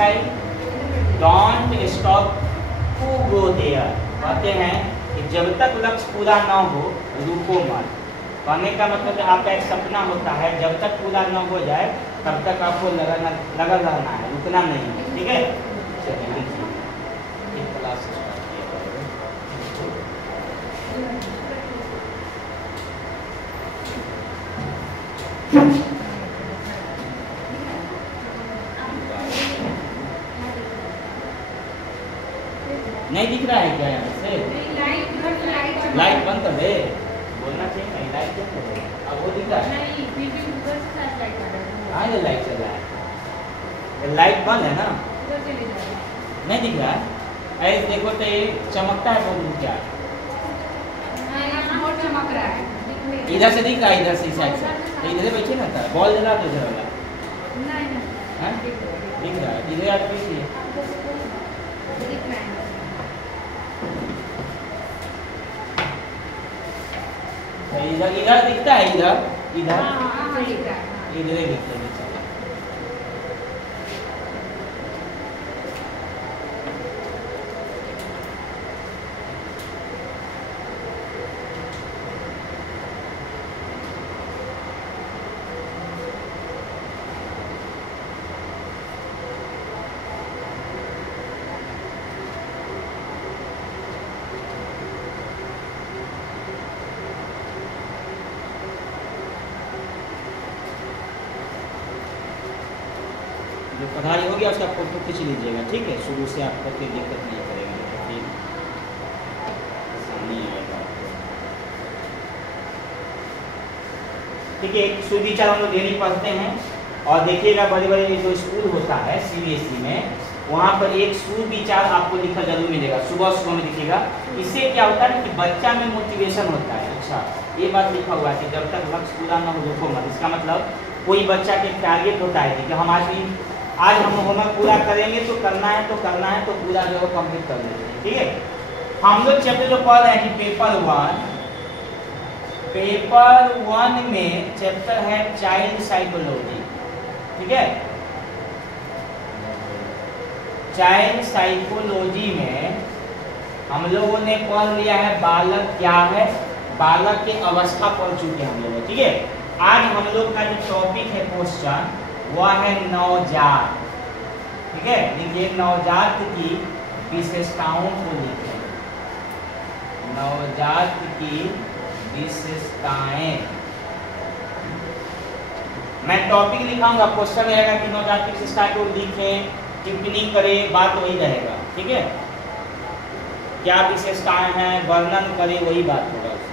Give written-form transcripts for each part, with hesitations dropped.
child, don't stop to go there. कहते हैं कि जब तक लक्ष्य पूरा ना हो रुको मत। कहने का मतलब कि आपका एक सपना होता है, जब तक पूरा ना हो जाए तब तक आपको लगा रहना है, रुकना नहीं है। ठीक है, चलिए लिखिए। एक क्लास स्टार्ट किया। नहीं दिख रहा है क्या यहाँ से? लाइट बंद कर दे, बोलना चाहिए नहीं, लाइट बंद कर दे। अब वो दिख रहा है? नहीं, फिर भी ऊपर से साथ लाइट आ रहा है। हाँ ये लाइट चल रहा है, ये लाइट बंद है ना, उधर चले जा रहा है। नहीं दिख रहा है। ऐसे देखो तो ये चमकता है बहुत क्या? हाँ, यहाँ और चमक रहा है, दिख नहीं रहा। इधर से दिख रहा है, इधर से इस साइड से, तो इधर से बैठिए ना, था बॉल जला तो इधर वाला नहीं हाँ दिख रहा है, इधर आप बैठिए। दिख रहा है। इधर इधर दिखता है, इधर इधर हाँ, दिख रहा है। इधर ही दिखता है। जो पढ़ाई होगी उसका फोटो खींच लीजिएगा, ठीक है, शुरू से आपको कोई दिक्कत नहीं करेंगे, तो फिर आसानी आएगा। ठीक है, सुविचार हम लोग डेली पढ़ते हैं। और देखिएगा बड़े बड़े जो स्कूल होता है सीबीएसई में, वहाँ पर एक सुविचार आपको लिखा जरूर मिलेगा, सुबह सुबह में दिखेगा। इससे क्या होता है कि बच्चा में मोटिवेशन होता है। अच्छा, ये बात लिखा हुआ है कि जब तक लक्ष्य पूरा न हो रुको मत। इसका मतलब कोई बच्चा के टारगेट होता है कि हम आज हम होमवर्क पूरा करेंगे, तो करना है तो पूरा जो है कंप्लीट कर लेते हैं। ठीक है, हम लोग चैप्टर जो पढ़ रहे हैं कि पेपर वन में चैप्टर है चाइल्ड साइकोलॉजी। ठीक है, चाइल्ड साइकोलॉजी में हम लोगों ने पढ़ लिया है बालक क्या है, बालक के अवस्था पढ़ चुके हैं हम लोग। ठीक है, आज हम लोग का जो टॉपिक है क्वेश्चन वह है नवजात। ठीक है, देखिए नवजात की विशेषताओं को लिखें। नवजात की विशेषताएं, मैं टॉपिक लिखाऊंगा, क्वेश्चन रहेगा कि नवजात की विशेषताएं को लिखें, टिप्पणी करें, बात वही रहेगा। ठीक है, क्या विशेषताएं हैं वर्णन करें, वही बात होगा उसमें।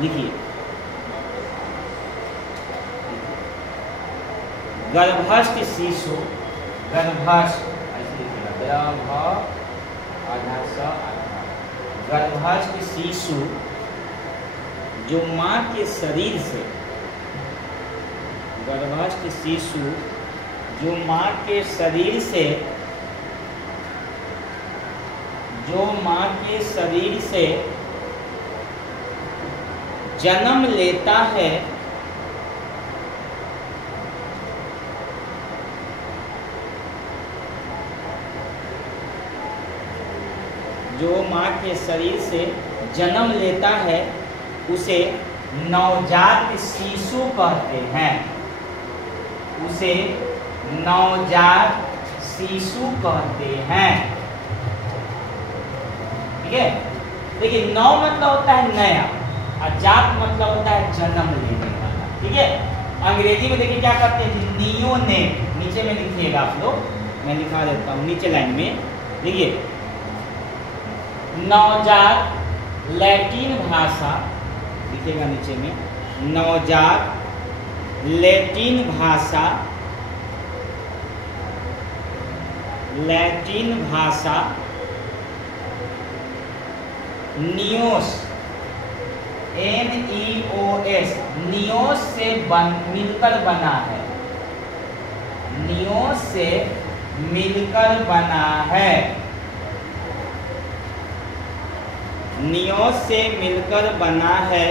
लिखिए, गर्भस्थ शिशु, गर्भस्थ गर्भस्थ शिशु जो माँ के शरीर से, गर्भस्थ शिशु जो माँ के शरीर से, जो माँ के शरीर से जन्म लेता है, जो माँ के शरीर से जन्म लेता है उसे नवजात शिशु कहते हैं, उसे नवजात शिशु कहते हैं। ठीक है, देखिए नव मतलब होता है नया और जात मतलब होता है जन्म लेने वाला। ठीक है, अंग्रेजी में देखिए क्या करते हैं, नियोनेट, नीचे में लिखिएगा आप लोग, मैं लिखा देता हूँ नीचे लाइन में। देखिए नवजात, लैटिन भाषा लिखिएगा नीचे में, नवजात लैटिन भाषा, लैटिन भाषा नियोस, NEOS नियो से मिलकर बना है, नियो से मिलकर बना है, नियो से मिलकर बना है,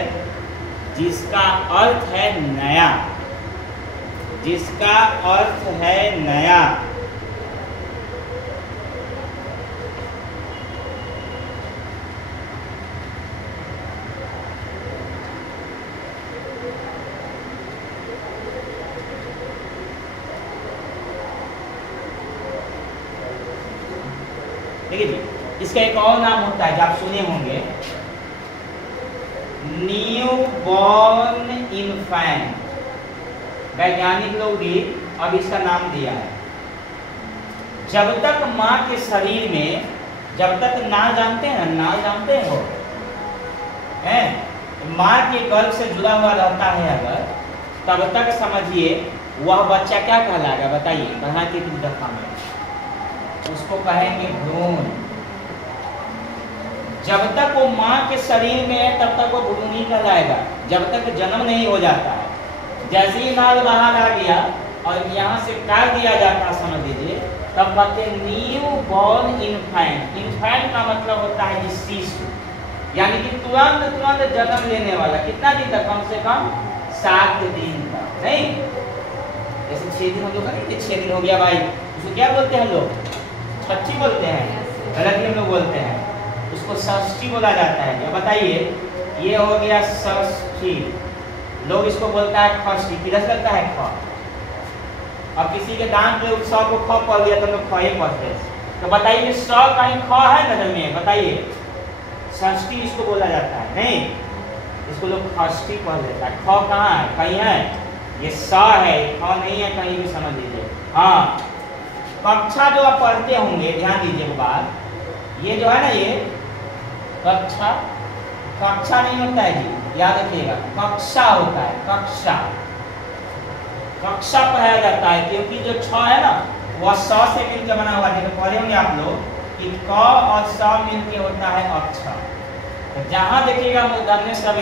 जिसका अर्थ है नया, जिसका अर्थ है नया। देखिए जी, इसका एक और नाम होता है जो आप सुने होंगे, न्यू बॉर्न इन्फेंट। वैज्ञानिक लोग भी अब इसका नाम दिया है। जब तक माँ के शरीर में, जब तक नाल जानते हैं, नाल जानते हो हैं, माँ के गर्भ से जुड़ा हुआ रहता है अगर, तब तक समझिए वह बच्चा क्या कहलाएगा, बताइए, पढ़ा के दफा में उसको कहेंगे भ्रूण। जब तक वो माँ के शरीर में है तब तक वो भ्रूण ही कहलाएगा, जब तक जन्म नहीं हो जाता है। जैसे ही नाल बाहर आ गया और यहाँ से काट दिया जाता, समझ लीजिए, तब कहते हैं न्यू बॉर्न इन्फेंट। इन्फेंट का मतलब होता है कि शिशु, यानी कि तुरंत तुरंत जन्म लेने वाला। कितना दिन तक? कम से कम 7 दिन तक। नहीं, जैसे 6 दिन हम लोग करेंगे, 6 दिन हो गया भाई, उसको क्या बोलते हैं हम लोग? छठी बोलते हैं, गलत ही हम लोग बोलते हैं, उसको षष्ठी बोला जाता है। अब बताइए, ये हो गया षष्ठी, लोग इसको बोलता है खष्ठी, किधर लगता है ख। अब किसी के दांत पे स को ख पढ़ लिया तो लोग ख ही पढ़ते हैं। तो बताइए स कहीं ख है नजर में? बताइए, षष्ठी इसको बोला जाता है। नहीं, इसको लोग खष्ठी पढ़ लेता है। ख कहाँ है? कहीं है, ये स है, ख नहीं है, कहीं भी समझ लीजिए। हाँ, कक्षा जो आप पढ़ते होंगे, ध्यान दीजिए एक बात, ये जो है ना, ये कक्षा, कक्षा नहीं होता है जी, याद रखिएगा, कक्षा होता है, कक्षा। कक्षा पढ़ाया जाता है क्योंकि जो छ है ना, वह स से मिलकर बना हुआ है। पढ़े होंगे आप लोग कि क और स मिलकर होता है अक्षर। तो जहां देखिएगा मूर्धन्य सब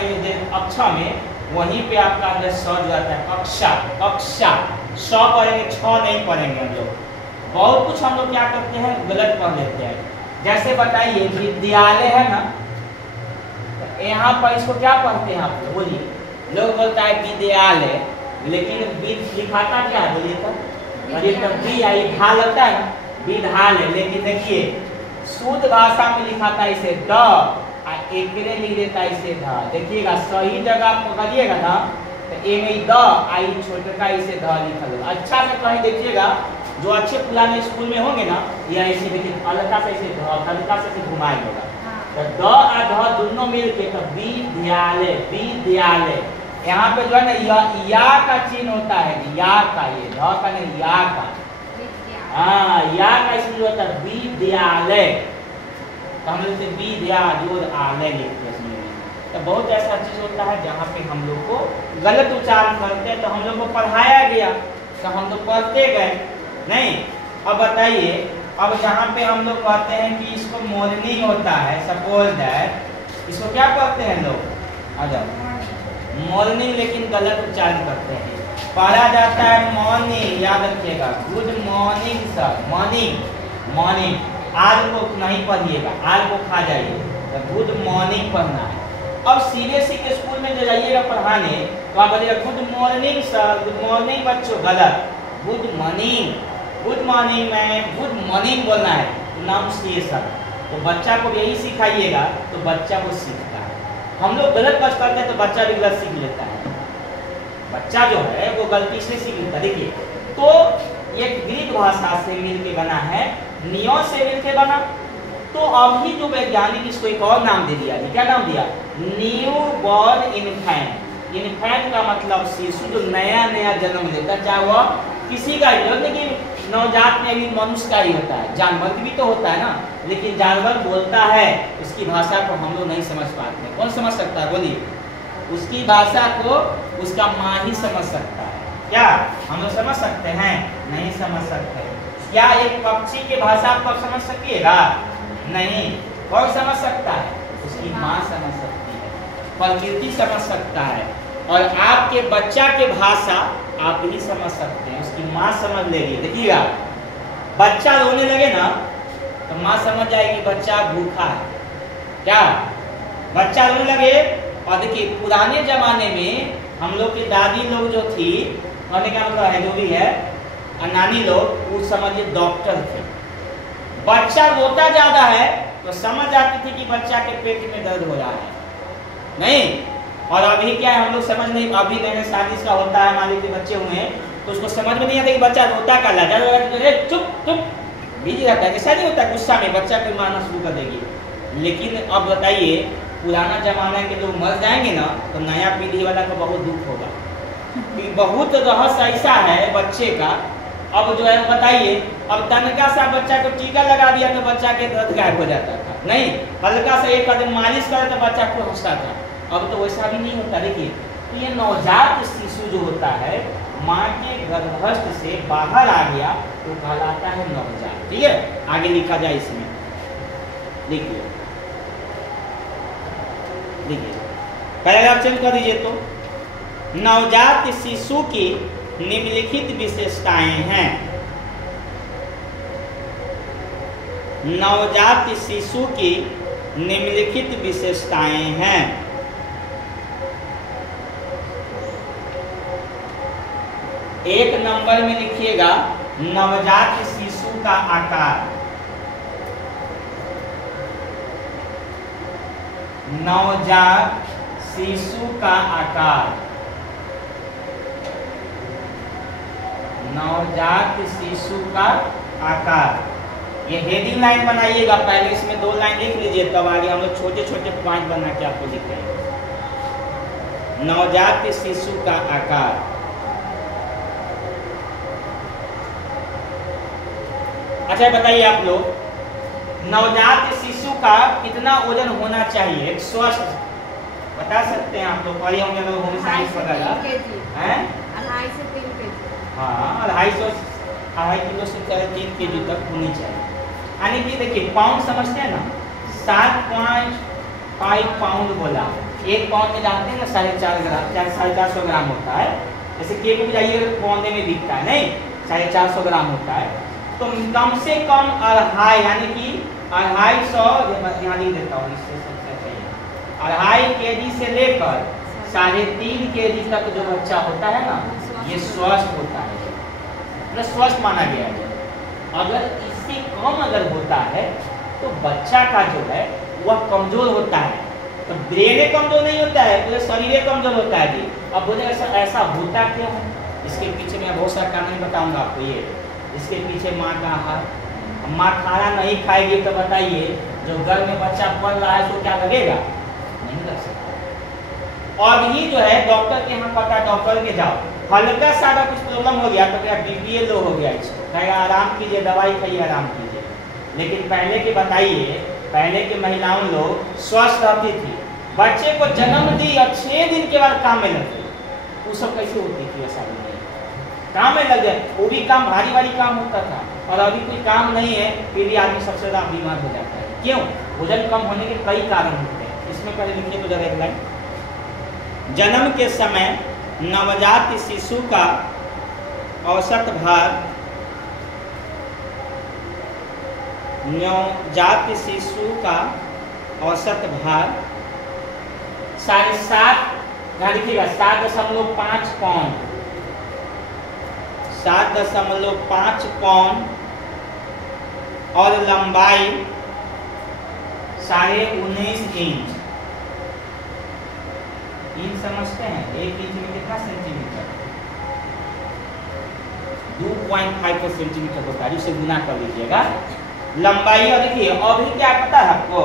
अक्षर में, वहीं पे आपका अंदर स जो आता है, कक्षा, कक्षा। स पढ़ेंगे, छ नहीं पढ़ेंगे हम लोग। बहुत कुछ हम लोग क्या करते हैं, गलत पढ़ लेते हैं। जैसे बताइए, विद्यालय है ना, तो यहाँ पर इसको क्या पढ़ते हैं आप लोग? बोलिए, लोग बोलता है विद्यालय, लेकिन विद लिखाता क्या है? बोलिए तो, अरे तब भी आई घा लगता है ना, विद्यालय। लेकिन देखिए, शुद्ध भाषा में लिखाता है इसे द, और एकरे लिख देता है इसे ध। देखिएगा, सही जगह आप पकड़िएगा ना, तो ए में द, आई छोटे का इसे ध लिखा होगा। अच्छा से कहीं देखिएगा, जो अच्छे पुराने स्कूल में होंगे ना, ये ऐसे देखिए, हल्का से ऐसे हल्का से घुमाएगा, तो द और ध दोनों मिलके तो विद्यालय, विद्यालय। यहाँ पे जो है ना, या का चिन्ह होता है, या का, ये ध का नहीं, या का। हाँ, या का इसलिए होता है विद्यालय। तो हम लोग से विद्यालय लिखते हैं इसमें। तो बहुत ऐसा चीज होता है जहाँ पे हम लोग को गलत उच्चारण करते हैं, तो हम लोग को पढ़ाया गया, तो हम लोग पढ़ते गए। नहीं, अब बताइए, अब जहाँ पे हम लोग कहते हैं कि इसको मॉर्निंग होता है, सपोज दैट, इसको क्या कहते हैं लोग? आ जाओ, मॉर्निंग, लेकिन गलत उच्चारण करते हैं। पढ़ा जाता है मॉर्निंग, याद रखिएगा, good morning sir, morning, morning. आज को नहीं पढ़िएगा, आज को खा जाइए, तो गुड मॉर्निंग पढ़ना है। अब सीबीएसई के स्कूल में जो जाइएगा पढ़ाने, तो आप बोलिएगा good morning sir, good morning बच्चों, गलत, गुड मॉर्निंग, गुड मॉर्निंग में गुड मॉर्निंग बोलना है, नाम से सर। तो बच्चा को यही सिखाइएगा तो बच्चा को सीखता है। हम लोग गलत बात करते हैं तो बच्चा भी गलत सीख लेता है। बच्चा जो है वो गलती से सीख लेता है। देखिए, तो ये ग्रीक भाषा से मिलके बना है, नियो से मिलके बना। तो अभी जो वैज्ञानिक इसको एक और नाम दे दिया, क्या नाम दिया? New born infant. इन्फेंट का मतलब शिशु जो नया नया जन्म लेता, चाहे वह किसी का ही, लेकिन नवजात में भी मनुष्य का ही होता है, जानवर भी तो होता है ना, लेकिन जानवर बोलता है, उसकी भाषा को हम लोग नहीं समझ पाते। कौन समझ सकता है? बोलिए, उसकी भाषा को उसका माँ ही समझ सकता है। क्या हम लोग समझ सकते हैं? नहीं समझ सकते। क्या एक पक्षी की भाषा आप समझ सकिएगा? नहीं। कौन समझ सकता है? उसकी माँ समझ सकती है, प्रकृति समझ सकता है। और आपके बच्चा के भाषा आप ही समझ सकते हैं, उसकी माँ समझ लेगी। देखिएगा, बच्चा रोने लगे ना तो माँ समझ जाएगी बच्चा भूखा है। क्या बच्चा रोने लगे, और देखिए पुराने जमाने में हम लोग की दादी लोग जो थी, कहने का मतलब है जो भी है, नानी लोग, वो समझिए डॉक्टर थे। बच्चा रोता ज्यादा है तो समझ जाती थी कि बच्चा के पेट में दर्द हो रहा है, नहीं। और अभी क्या है, हम लोग समझ नहीं, अभी मैंने शादी का होता है, मान लीजिए बच्चे हुए हैं तो उसको समझ में नहीं आता कि बच्चा रोता का लगा, चुप चुप बिजी रहता है। ऐसा नहीं होता, गुस्सा में बच्चा को मारना शुरू कर देगी। लेकिन अब बताइए, पुराना जमाना के लोग मर जाएंगे ना तो नया पीढ़ी वाला को बहुत दुख होगा कि बहुत रहस्य ऐसा है बच्चे का। अब जो है बताइए, अब तनका सा बच्चा को टीका लगा दिया तो बच्चा के दर्द गायब हो जाता था, नहीं। हल्का सा एक कदम मालिश करे तो बच्चा को हंसता था। अब तो वैसा भी नहीं होता। देखिए, तो ये नवजात शिशु जो होता है, माँ के गर्भस्थ से बाहर आ गया तो कहलाता है नवजात। ठीक है, आगे लिखा जाए इसमें, देखिए देखिए पैराग्राफ चेंज कर दीजिए। तो नवजात शिशु की निम्नलिखित विशेषताएं हैं। नवजात शिशु की निम्नलिखित विशेषताएं हैं। एक नंबर में लिखिएगा नवजात शिशु का आकार। नवजात शिशु का आकार, नवजात शिशु का आकार। ये हेडिंग लाइन बनाइएगा, पहले इसमें 2 लाइन लिख लीजिए, तब आगे हम लोग छोटे छोटे पॉइंट बना के आपको दिखाएंगे। नवजात शिशु का आकार। अच्छा बताइए आप लोग, नवजात शिशु का कितना वजन होना चाहिए? एक स्वस्थ, बता सकते हैं आप लोग, पढ़े होंगे लोग होम साइंस वगैरह, हैं? 2.5 से 3 kg। हाँ, 2.5 किलो से 3 kg तक होनी चाहिए। यानी कि देखिए, पाउंड समझते हैं ना, 7.5 पाउंड बोला। 1 पाउंड में जानते हैं ना 4.5 ग्राम, 450 ग्राम होता है। जैसे केक भी जाइए पौधे में दिखता है, नहीं, 450 ग्राम होता है। तो कम से कम 2.5, यानी कि 250, यहाँ लिख देता हूँ, इससे सबसे चाहिए 2.5 kg से लेकर 3.5 kg तक जो बच्चा होता है ना, ये स्वस्थ होता है, मतलब स्वस्थ माना गया है। अगर इससे कम अगर होता है तो बच्चा का जो है वह कमजोर होता है। तो ब्रेन कमजोर नहीं होता है, पूरे शरीर कमजोर होता है जी। अब बोले ऐसा होता क्यों है? इसके पीछे मैं बहुत सारा कारण बताऊंगा आपको। ये इसके पीछे माँ का आहार, माँ खाना नहीं खाएगी तो बताइए, जो घर में बच्चा पल रहा है तो क्या लगेगा? नहीं लग सकता। और ही जो है डॉक्टर के यहाँ पता, डॉक्टर के जाओ, हल्का सा अगर कुछ प्रॉब्लम हो गया तो क्या बीपी लो हो गया, इसको कहेगा आराम कीजिए, दवाई खाइए, आराम कीजिए। लेकिन पहले के बताइए, पहले के महिलाओं लोग स्वस्थ रहती थी, बच्चे को जन्म दी और 6 दिन के बाद काम में लगती, वो सब कैसे होती थी? ऐसा नहीं, काम में लग जाए, वो भी काम भारी काम होता था। और अभी कोई काम नहीं है फिर भी आदमी सबसे ज्यादा बीमार हो जाता है। क्यों? वजन कम होने के कई कारण होते हैं। इसमें पहले लिखिए तो जरा एक लाइन। जन्म के समय नवजात शिशु का औसत भार, नवजात शिशु का औसत भार 7.5, लिखिएगा 7.5 पाउंड, 7.5 पाउंड, और लंबाई 19.5 इंच। इंच समझते हैं? 1 इंच में कितना सेंटीमीटर? 2.5 सेंटीमीटर होता है, जिसे गुना कर लीजिएगा लंबाई। और देखिए अभी क्या पता है आपको,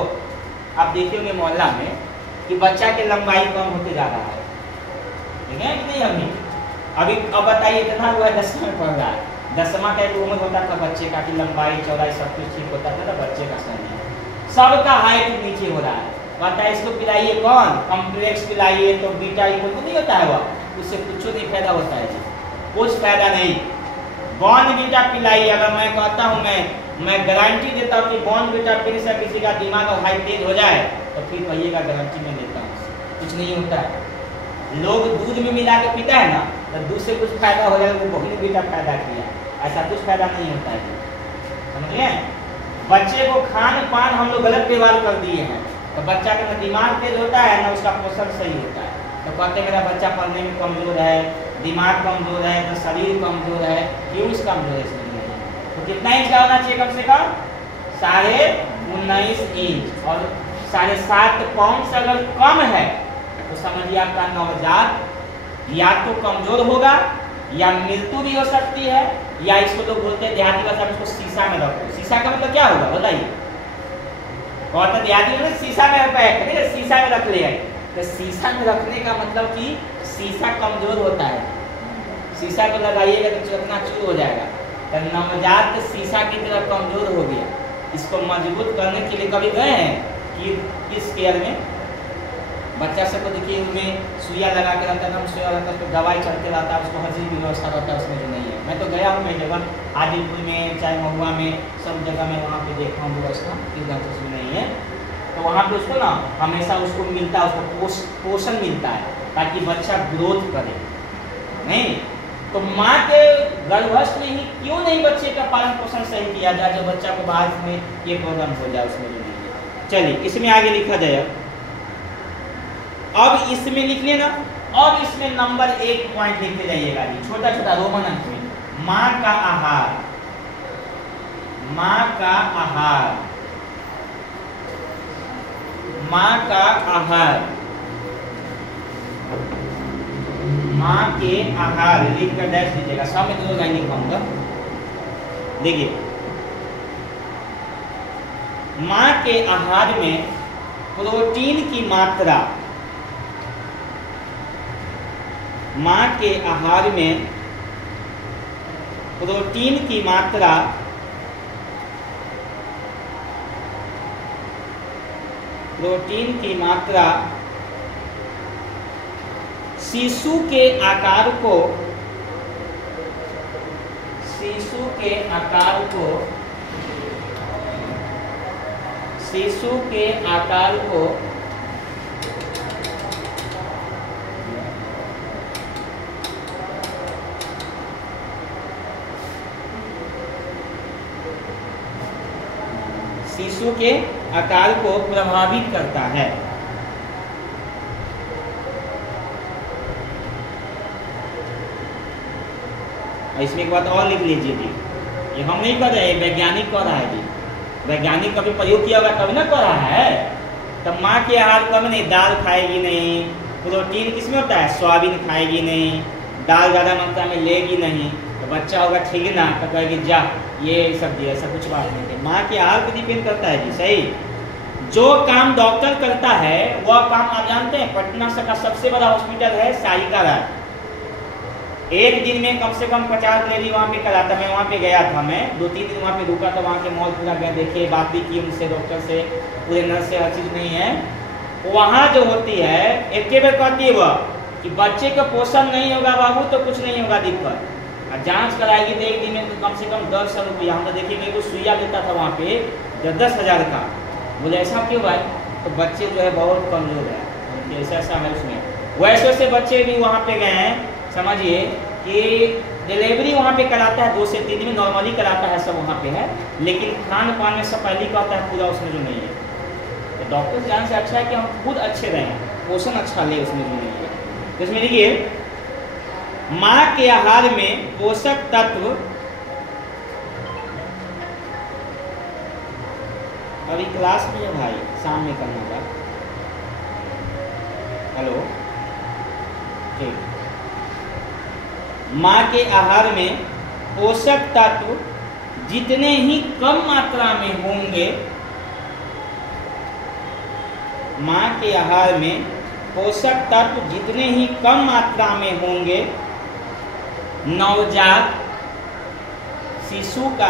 आप देखिएंगे मोहल्ला में कि बच्चा की लंबाई कम होते जा रहा है, ठीक है कि नहीं? अभी अब बताइए, इतना हुआ 10वीं में पढ़ रहा है, 10वां का एक उम्र होता था बच्चे का कि लंबाई चौड़ाई सब कुछ ठीक होता था, तो बच्चे का शरीर सबका हाइट नीचे हो रहा है। कहता है इसको पिलाइए, कौन कॉम्प्लेक्स पिलाइए तो बीटा इक्वल नहीं होता है, वह उससे कुछ नहीं फायदा होता है जी, कुछ फायदा नहीं। बॉर्नवीटा पिलाइए। अगर मैं कहता हूँ, मैं गारंटी देता हूँ कि बॉर्नवीटा पीने से किसी का दिमाग और हाइट तेज हो जाए तो फिर कहिएगा गारंटी में देता हूँ, कुछ नहीं होता है। लोग दूध में मिला के पीता है ना, तो दूध से कुछ फायदा हो जाएगा, वो बहुत बेटा फायदा किया, ऐसा कुछ फायदा नहीं होता है। समझ गए? बच्चे को खान पान हम लोग गलत व्यवहार कर दिए हैं, तो बच्चा का ना दिमाग तेज होता है ना उसका पोषण सही होता है। तो कहते मेरा बच्चा पढ़ने में कमजोर है, दिमाग कमजोर है, तो शरीर कमजोर है, क्यों इस कमजोर है? तो कितना इंच का होना चाहिए? कम से कम 19.5 इंच, और 7.5 पाउंड से अगर कम है तो समझिए आपका नवजात या तो कमजोर होगा, या मृत्यु भी हो सकती है, या इसको तो बोलते हैं देहाती भाषा में इसको शीशा में रखो। शीशा का मतलब क्या होगा बताइए? और तो देहाती में शीशा में पैक है, शीशा में रख लिया। तो शीशा में रखने का मतलब कि शीशा कमजोर होता है, शीशा को लगाइएगा तो चकनाचूर हो जाएगा। तो नवजात शीशा की तरह कमजोर हो गया, इसको मजबूत करने के लिए कभी गए हैं कि इस केयर में? बच्चा से को देखिए उनमें सुइया लगा के रहता है, हम सुइया लगाता है, उसको दवाई चढ़ते रहता है, उसको हर चीज़ की व्यवस्था रहता है, उसमें जो नहीं है। मैं तो गया हूँ कई जगह, आदिपुर में चाहे महुआ में, सब जगह मैं वहाँ पे देखा हूँ व्यवस्था, किस ढंग से उसमें नहीं है। तो वहाँ पे उसको ना हमेशा उसको मिलता है, उसको पोषण मिलता है ताकि बच्चा ग्रोथ करे। नहीं तो माँ के गर्भस्थ में ही क्यों नहीं बच्चे का पालन पोषण सही किया जाए, जो बच्चा को बाद में ये प्रॉब्लम हो जाए उसमें जो नहीं है। चलिए इसमें आगे लिखा जाए। अब इसमें लिख लेना, अब इसमें नंबर 1 पॉइंट लिखते जाइएगा जी, छोटा छोटा रोमन अंक में। माँ का आहार, माँ का आहार, माँ का आहार, माँ के आहार लिख कर डैश दीजिएगा। सब में 2 लाइन लिखाऊंगा। देखिए माँ के आहार में प्रोटीन की मात्रा, माँ के आहार में प्रोटीन की मात्रा शिशु के आकार को प्रभावित करता है। इसमें एक बात और लिख लीजिए जी, ये हम नहीं कर रहे, वैज्ञानिक कर रहा है जी। वैज्ञानिक कभी प्रयोग किया हुआ कभी ना कर रहा है। तो माँ के आहार कम नहीं, दाल खाएगी नहीं, प्रोटीन किसमें होता है? सोयाबीन खाएगी नहीं, दाल ज़्यादा मात्रा में लेगी नहीं, तो बच्चा होगा ठीक ना, तो कहेगी जा ये सब दिया, ऐसा कुछ बात नहीं है। माँ के आहार पर डिपेंड करता है जी। सही, जो काम डॉक्टर करता है वह काम आप जानते हैं, पटना का सबसे बड़ा हॉस्पिटल है सारिका राज। एक दिन में कम से कम 50 लेडी वहाँ पे कराता। मैं वहाँ पे गया था, मैं 2-3 दिन वहाँ पे रुका था, वहाँ के मॉल पूरा गया, देखे, बात भी की उनसे, डॉक्टर से, पूरे नर्स से, हर चीज़ नहीं है। वहाँ जो होती है एक बार कहती है वह कि बच्चे का पोषण नहीं होगा बाबू तो कुछ नहीं होगा दिक्कत, और जाँच कराएगी तो एक दिन में तो कम से कम 10 रुपया। हम तो देखिए मेरे को सुइया देता था वहाँ पे 10,000 का। बोले ऐसा क्यों भाई? तो बच्चे जो है बहुत कमजोर है, ऐसा ऐसा है उसमें। वैसे वैसे बच्चे भी वहाँ पे गए हैं, समझिए कि डिलीवरी वहाँ पे कराता है 2 से 3 दिन नॉर्मली कराता है, सब वहाँ पे है, लेकिन खान पान में सब पहले का होता है पूरा, उसमें जो नहीं है। तो डॉक्टर से जानने से अच्छा है कि हम खुद अच्छे रहें, पोषण अच्छा ले, उसमें जो नहीं है। तो इसमें देखिए माँ के आहार में पोषक तत्व, अभी क्लास में है भाई, शाम में करना होगा। हेलो, ठीक। माँ के आहार में पोषक तत्व जितने ही कम मात्रा में होंगे, माँ के आहार में पोषक तत्व जितने ही कम मात्रा में होंगे, नवजात शिशु का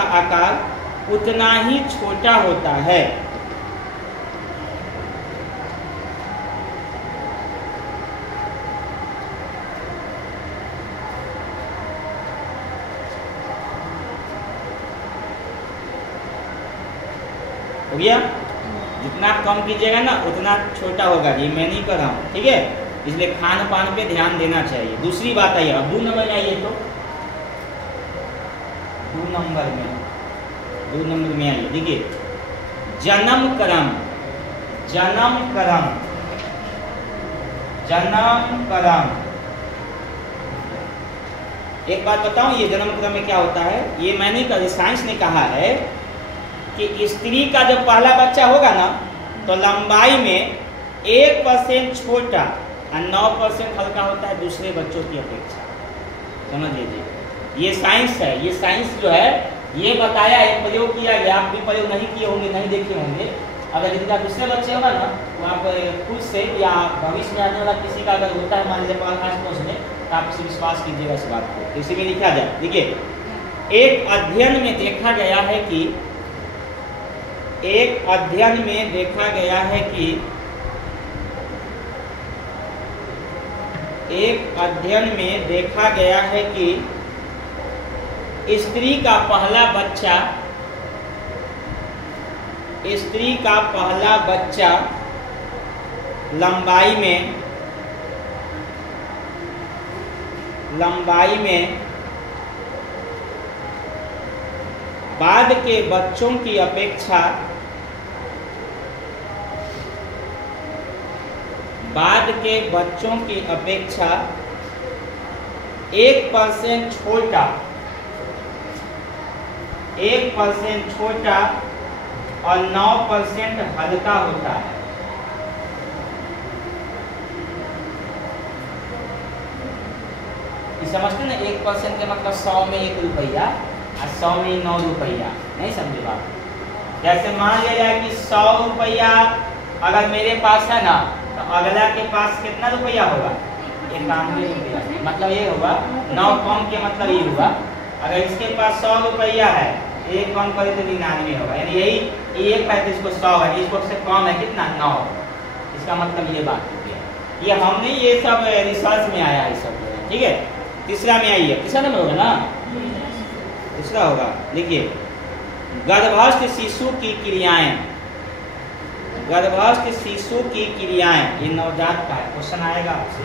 आकार उतना ही छोटा होता है। हो गया। जितना कम कीजिएगा ना उतना छोटा होगा, ये मैं नहीं कर रहा हूँ, ठीक है। इसलिए खान पान पे ध्यान देना चाहिए। दूसरी बात आई, अब 2 नंबर में आइए, तो 2 नंबर में आइए, देखिए जन्म क्रम, एक बात बताऊं, ये जन्म क्रम में क्या होता है, ये मैंने कहा, साइंस ने कहा है कि स्त्री का जब पहला बच्चा होगा ना तो लंबाई में 1% छोटा और 9% हल्का होता है दूसरे बच्चों की अपेक्षा। समझ लीजिए, ये साइंस है। ये साइंस जो है ये बताया है, प्रयोग किया गया। आप भी प्रयोग नहीं किए होंगे, नहीं देखे होंगे। अगर जिनका दूसरे बच्चे होगा ना वहाँ पर खुद से या भविष्य में आने वाला किसी का अगर होता है, मान लीजिए 5 में, तो आप इसे विश्वास कीजिएगा इस बात को। इसी में लिखा जाए, देखिए एक अध्ययन में देखा गया है कि स्त्री का पहला बच्चा लंबाई में बाद के बच्चों की अपेक्षा 1% छोटा और 9% हल्का होता है। समझते ना, 1% के मतलब 100 में 1 रुपया और 100 में 9 रुपया। नहीं समझे बात? जैसे मान लिया जाए कि 100 रुपया अगर मेरे पास है ना, तो अगला के पास कितना रुपया होगा? 91 रुपया। मतलब ये होगा 9 कम के मतलब ये हुआ, अगर इसके पास 100 रुपया है, 1 कम करे तो 99 होगा। यानी यही 1 है तो इसको 100 है, इसको से कम है कितना? 9। इसका मतलब ये बात हो गया। ये हमने ये सब रिसर्च में आया है सब, ठीक है। तीसरा में आइए, तीसरा नंबर होगा ना, तीसरा होगा। देखिए गर्भस्थ शिशु की क्रियाएं, ये नवजात का है। क्वेश्चन आएगा आपसे,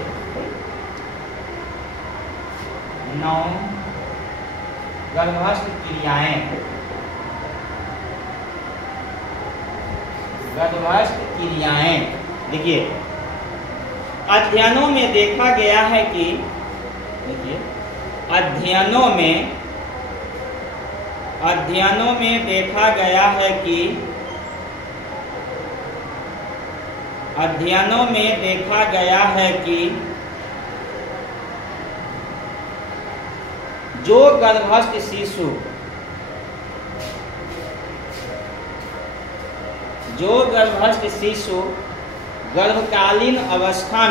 गर्भस्थ क्रियाएं। देखिए अध्ययनों में देखा गया है कि अध्ययनों में देखा गया है कि जो गर्भस्थ शिशु गर्भकालीन अवस्था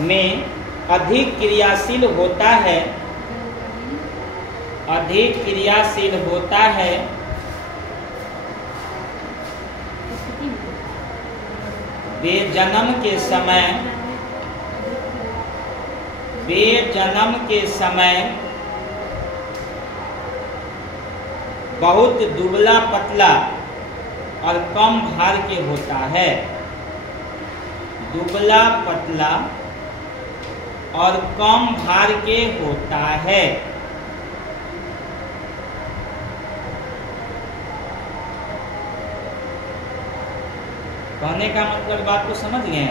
में अधिक क्रियाशील होता है वे जन्म के समय बहुत दुबला पतला और कम भार के होता है। दुबला पतला और कम भार के होता है। कहने का मतलब बात को समझ गए?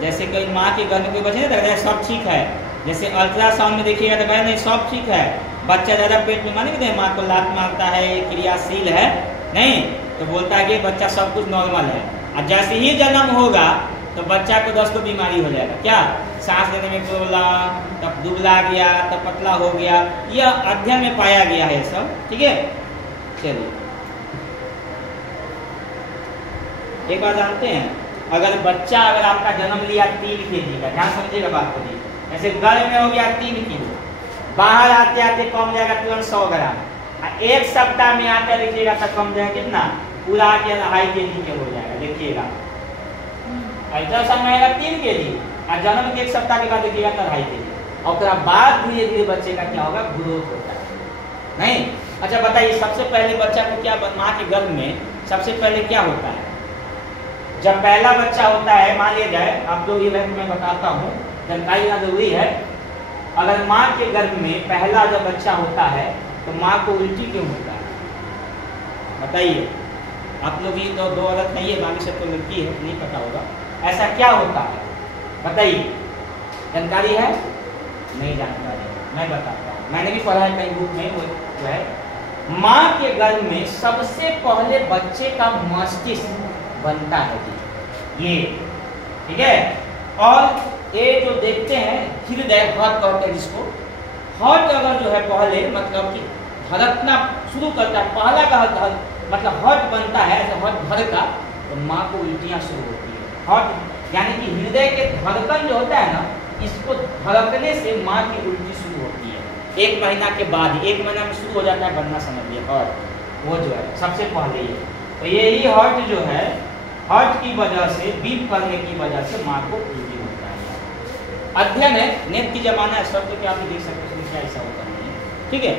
जैसे कोई माँ के गर्भ के बच्चे नहीं, सब ठीक है। जैसे अल्ट्रासाउंड में देखिएगा तो नहीं सब ठीक है, बच्चा ज़्यादा पेट में माने माँ को लात मारता है, क्रियाशील है, नहीं तो बोलता है कि बच्चा सब कुछ नॉर्मल है। और जैसे ही जन्म होगा तो बच्चा को 10 बीमारी हो जाएगा। क्या? सांस लेने में प्रॉब्लम, तब दुबला गया, तब पतला हो गया। यह अध्ययन में पाया गया है सब, ठीक है। चलिए एक बात जानते हैं, अगर बच्चा अगर आपका जन्म लिया 3 kg का, ध्यान समझिएगा बात को जी। ऐसे गर्भ में हो गया 3 किलो, बाहर आते आते कम जाएगा तुरंत 100 ग्राम, एक सप्ताह में आकर देखिएगा तब कम जाएगा कितना पूरा के 2.5 kg के हो जाएगा। देखिएगा अल्ट्रासाउंड में आएगा 3 kg और जन्म के 1 सप्ताह के बाद देखिएगा तो 2.5 kg और उसके बाद धीरे धीरे बच्चे का क्या होगा ग्रोथ होता है नहीं। अच्छा बताइए सबसे पहले बच्चा को क्या माँ के गर्भ में सबसे पहले क्या होता है? जब पहला बच्चा होता है मान लिया जाए आप लोग ये मैं बताता हूँ जानकारी ना जरूरी है। अगर माँ के गर्भ में पहला जब बच्चा होता है तो माँ को उल्टी क्यों होता है बताइए? आप लोग ये दो औरत नहीं है बाकी सब तो लड़की है नहीं पता होगा ऐसा क्या होता है बताइए? जानकारी है? नहीं जानकारी मैं बताता हूँ मैंने भी पढ़ा है कहीं बुक में वो जो है माँ के गर्भ में सबसे पहले बच्चे का मस्तिष्क बनता है जी ये ठीक है। और ये जो देखते हैं हृदय हार्ट कहते हैं जिसको हार्ट अगर जो है पहले मतलब कि धड़कना शुरू करता है पहला का मतलब हार्ट बनता है ऐसे हार्ट धड़का तो माँ को उल्टियाँ शुरू होती है। हार्ट यानी कि हृदय के धड़कन जो होता है ना इसको धड़कने से माँ की उल्टी शुरू होती है 1 महीना के बाद ही 1 महीना में शुरू हो जाता है बनना समझिए हार्ट वो जो है सबसे पहले ये तो यही हार्ट जो है हार्ट की वजह से बीप करने की वजह से माँ को उल्टी होता है। अध्ययन है नेट की जमाना है सब तो क्या आप देख सकते हैं क्या ऐसा होता नहीं है ठीक है।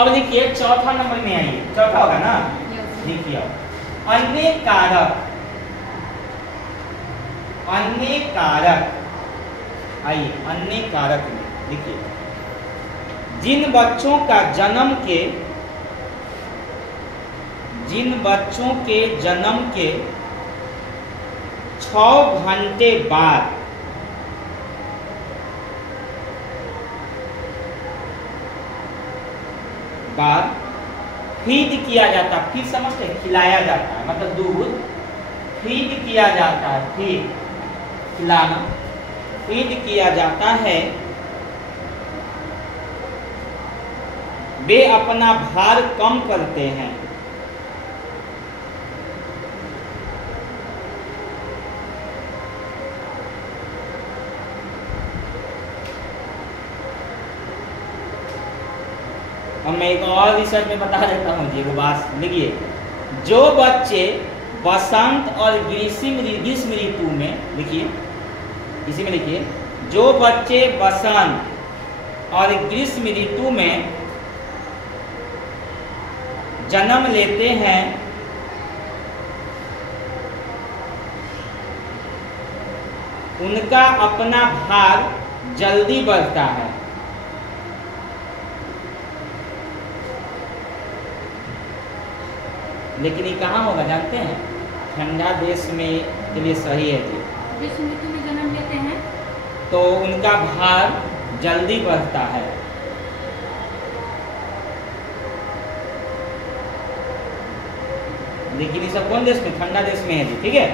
अब देखिए चौथा नंबर में आइए चौथा होगा ना देखिए अन्य कारक आइए अन्य कारक में देखिए जिन बच्चों के जन्म के 6 घंटे बाद फीड किया जाता है फीड समझते हैं खिलाया जाता है मतलब दूध फीड किया जाता है फीड खिलाना फीड किया जाता है वे अपना भार कम करते हैं। अब मैं एक और रिसर्च में बता देता हूँ जी वो बात लिखिए जो बच्चे बसंत और ग्रीष्म ऋतु में लिखिए इसी में लिखिए जो बच्चे बसंत और ग्रीष्म ऋतु में जन्म लेते हैं उनका अपना भार जल्दी बढ़ता है। लेकिन ये कहाँ होगा जानते हैं? ठंडा देश में के लिए सही है जी। ग्रीष्म ऋतु में जन्म लेते हैं तो उनका भार जल्दी बढ़ता है। लेकिन ये सब कौन देश में? ठंडा देश में है जी ठीक है।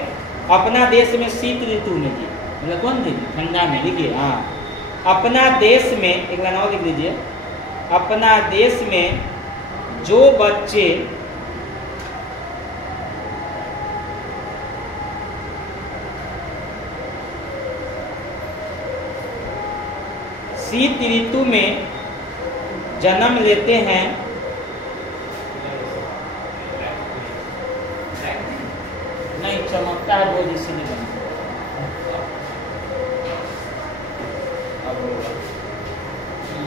अपना देश में शीत ऋतु में जी मतलब कौन दिन ठंडा में लिखिए हाँ अपना देश में एक लाइन और लिख लीजिए अपना देश में जो बच्चे शीत ऋतु में जन्म लेते हैं नहीं चमकता है वो इसीलिए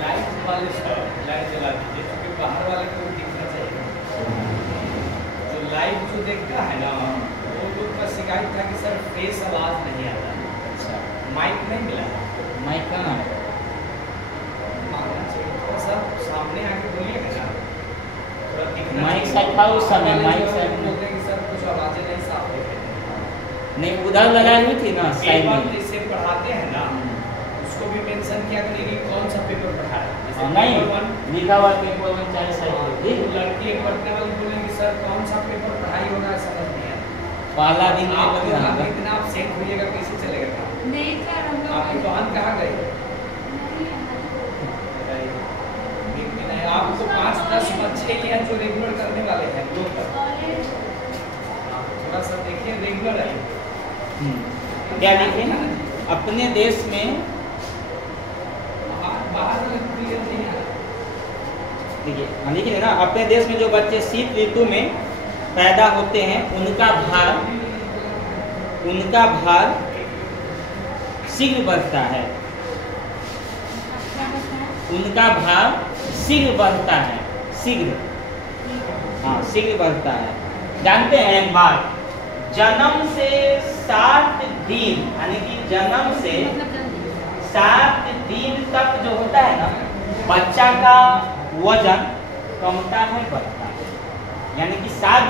लाइट वाले लाइट जला दीजिए क्योंकि बाहर वाले को दिखना चाहिए। जो लाइट जो देखता है ना वो लोग का शिकायत था कि सर फेस आवाज नहीं आता। अच्छा माइक नहीं मिला माइक कहाँ है? मांगना चाहिए थोड़ा सा सामने आके बोलिएगा ना थोड़ा दिखना माइक साइड था उस समय माइक साइड में बोलते हैं कि सर कुछ आवाजें नहीं साफ दिख रही नहीं उधर लगाई हुई थी ना साइड में जैसे पढ़ाते हैं ना उसको भी मेंशन किया करेगी कौन सा पेपर पढ़ाया नहीं लिखा हुआ पेपर में चाहे साइड पे लड़की एक पढ़ने वाली बोलेंगे सर कौन सा पेपर पढ़ाई होगा समझ नहीं आता। पहला दिन आप इतना आप सेट होइएगा कैसे चलेगा काम? नहीं सर हम लोग आपकी बहन कहाँ गई? आपको 5-10 बच्चे ही हैं जो रेगुलर करने वाले हैं लोग थोड़ा सा देखिए रेगुलर है क्या लिखे अपने देश में बाहर वाले क्लियर नहीं आ देखिए हम लिखे ना, अपने देश में जो बच्चे शीत ऋतु में पैदा होते हैं उनका भार शीघ्र बढ़ता है। उनका भार शीघ्र बढ़ता है, शीघ्र, हाँ शीघ्र बढ़ता है। जानते हैं एक बात, जन्म से 7 दिन यानी कि जन्म से 7 दिन तक जो होता है ना, बच्चा का वजन कमता है, बढ़ता है। यानी कि 7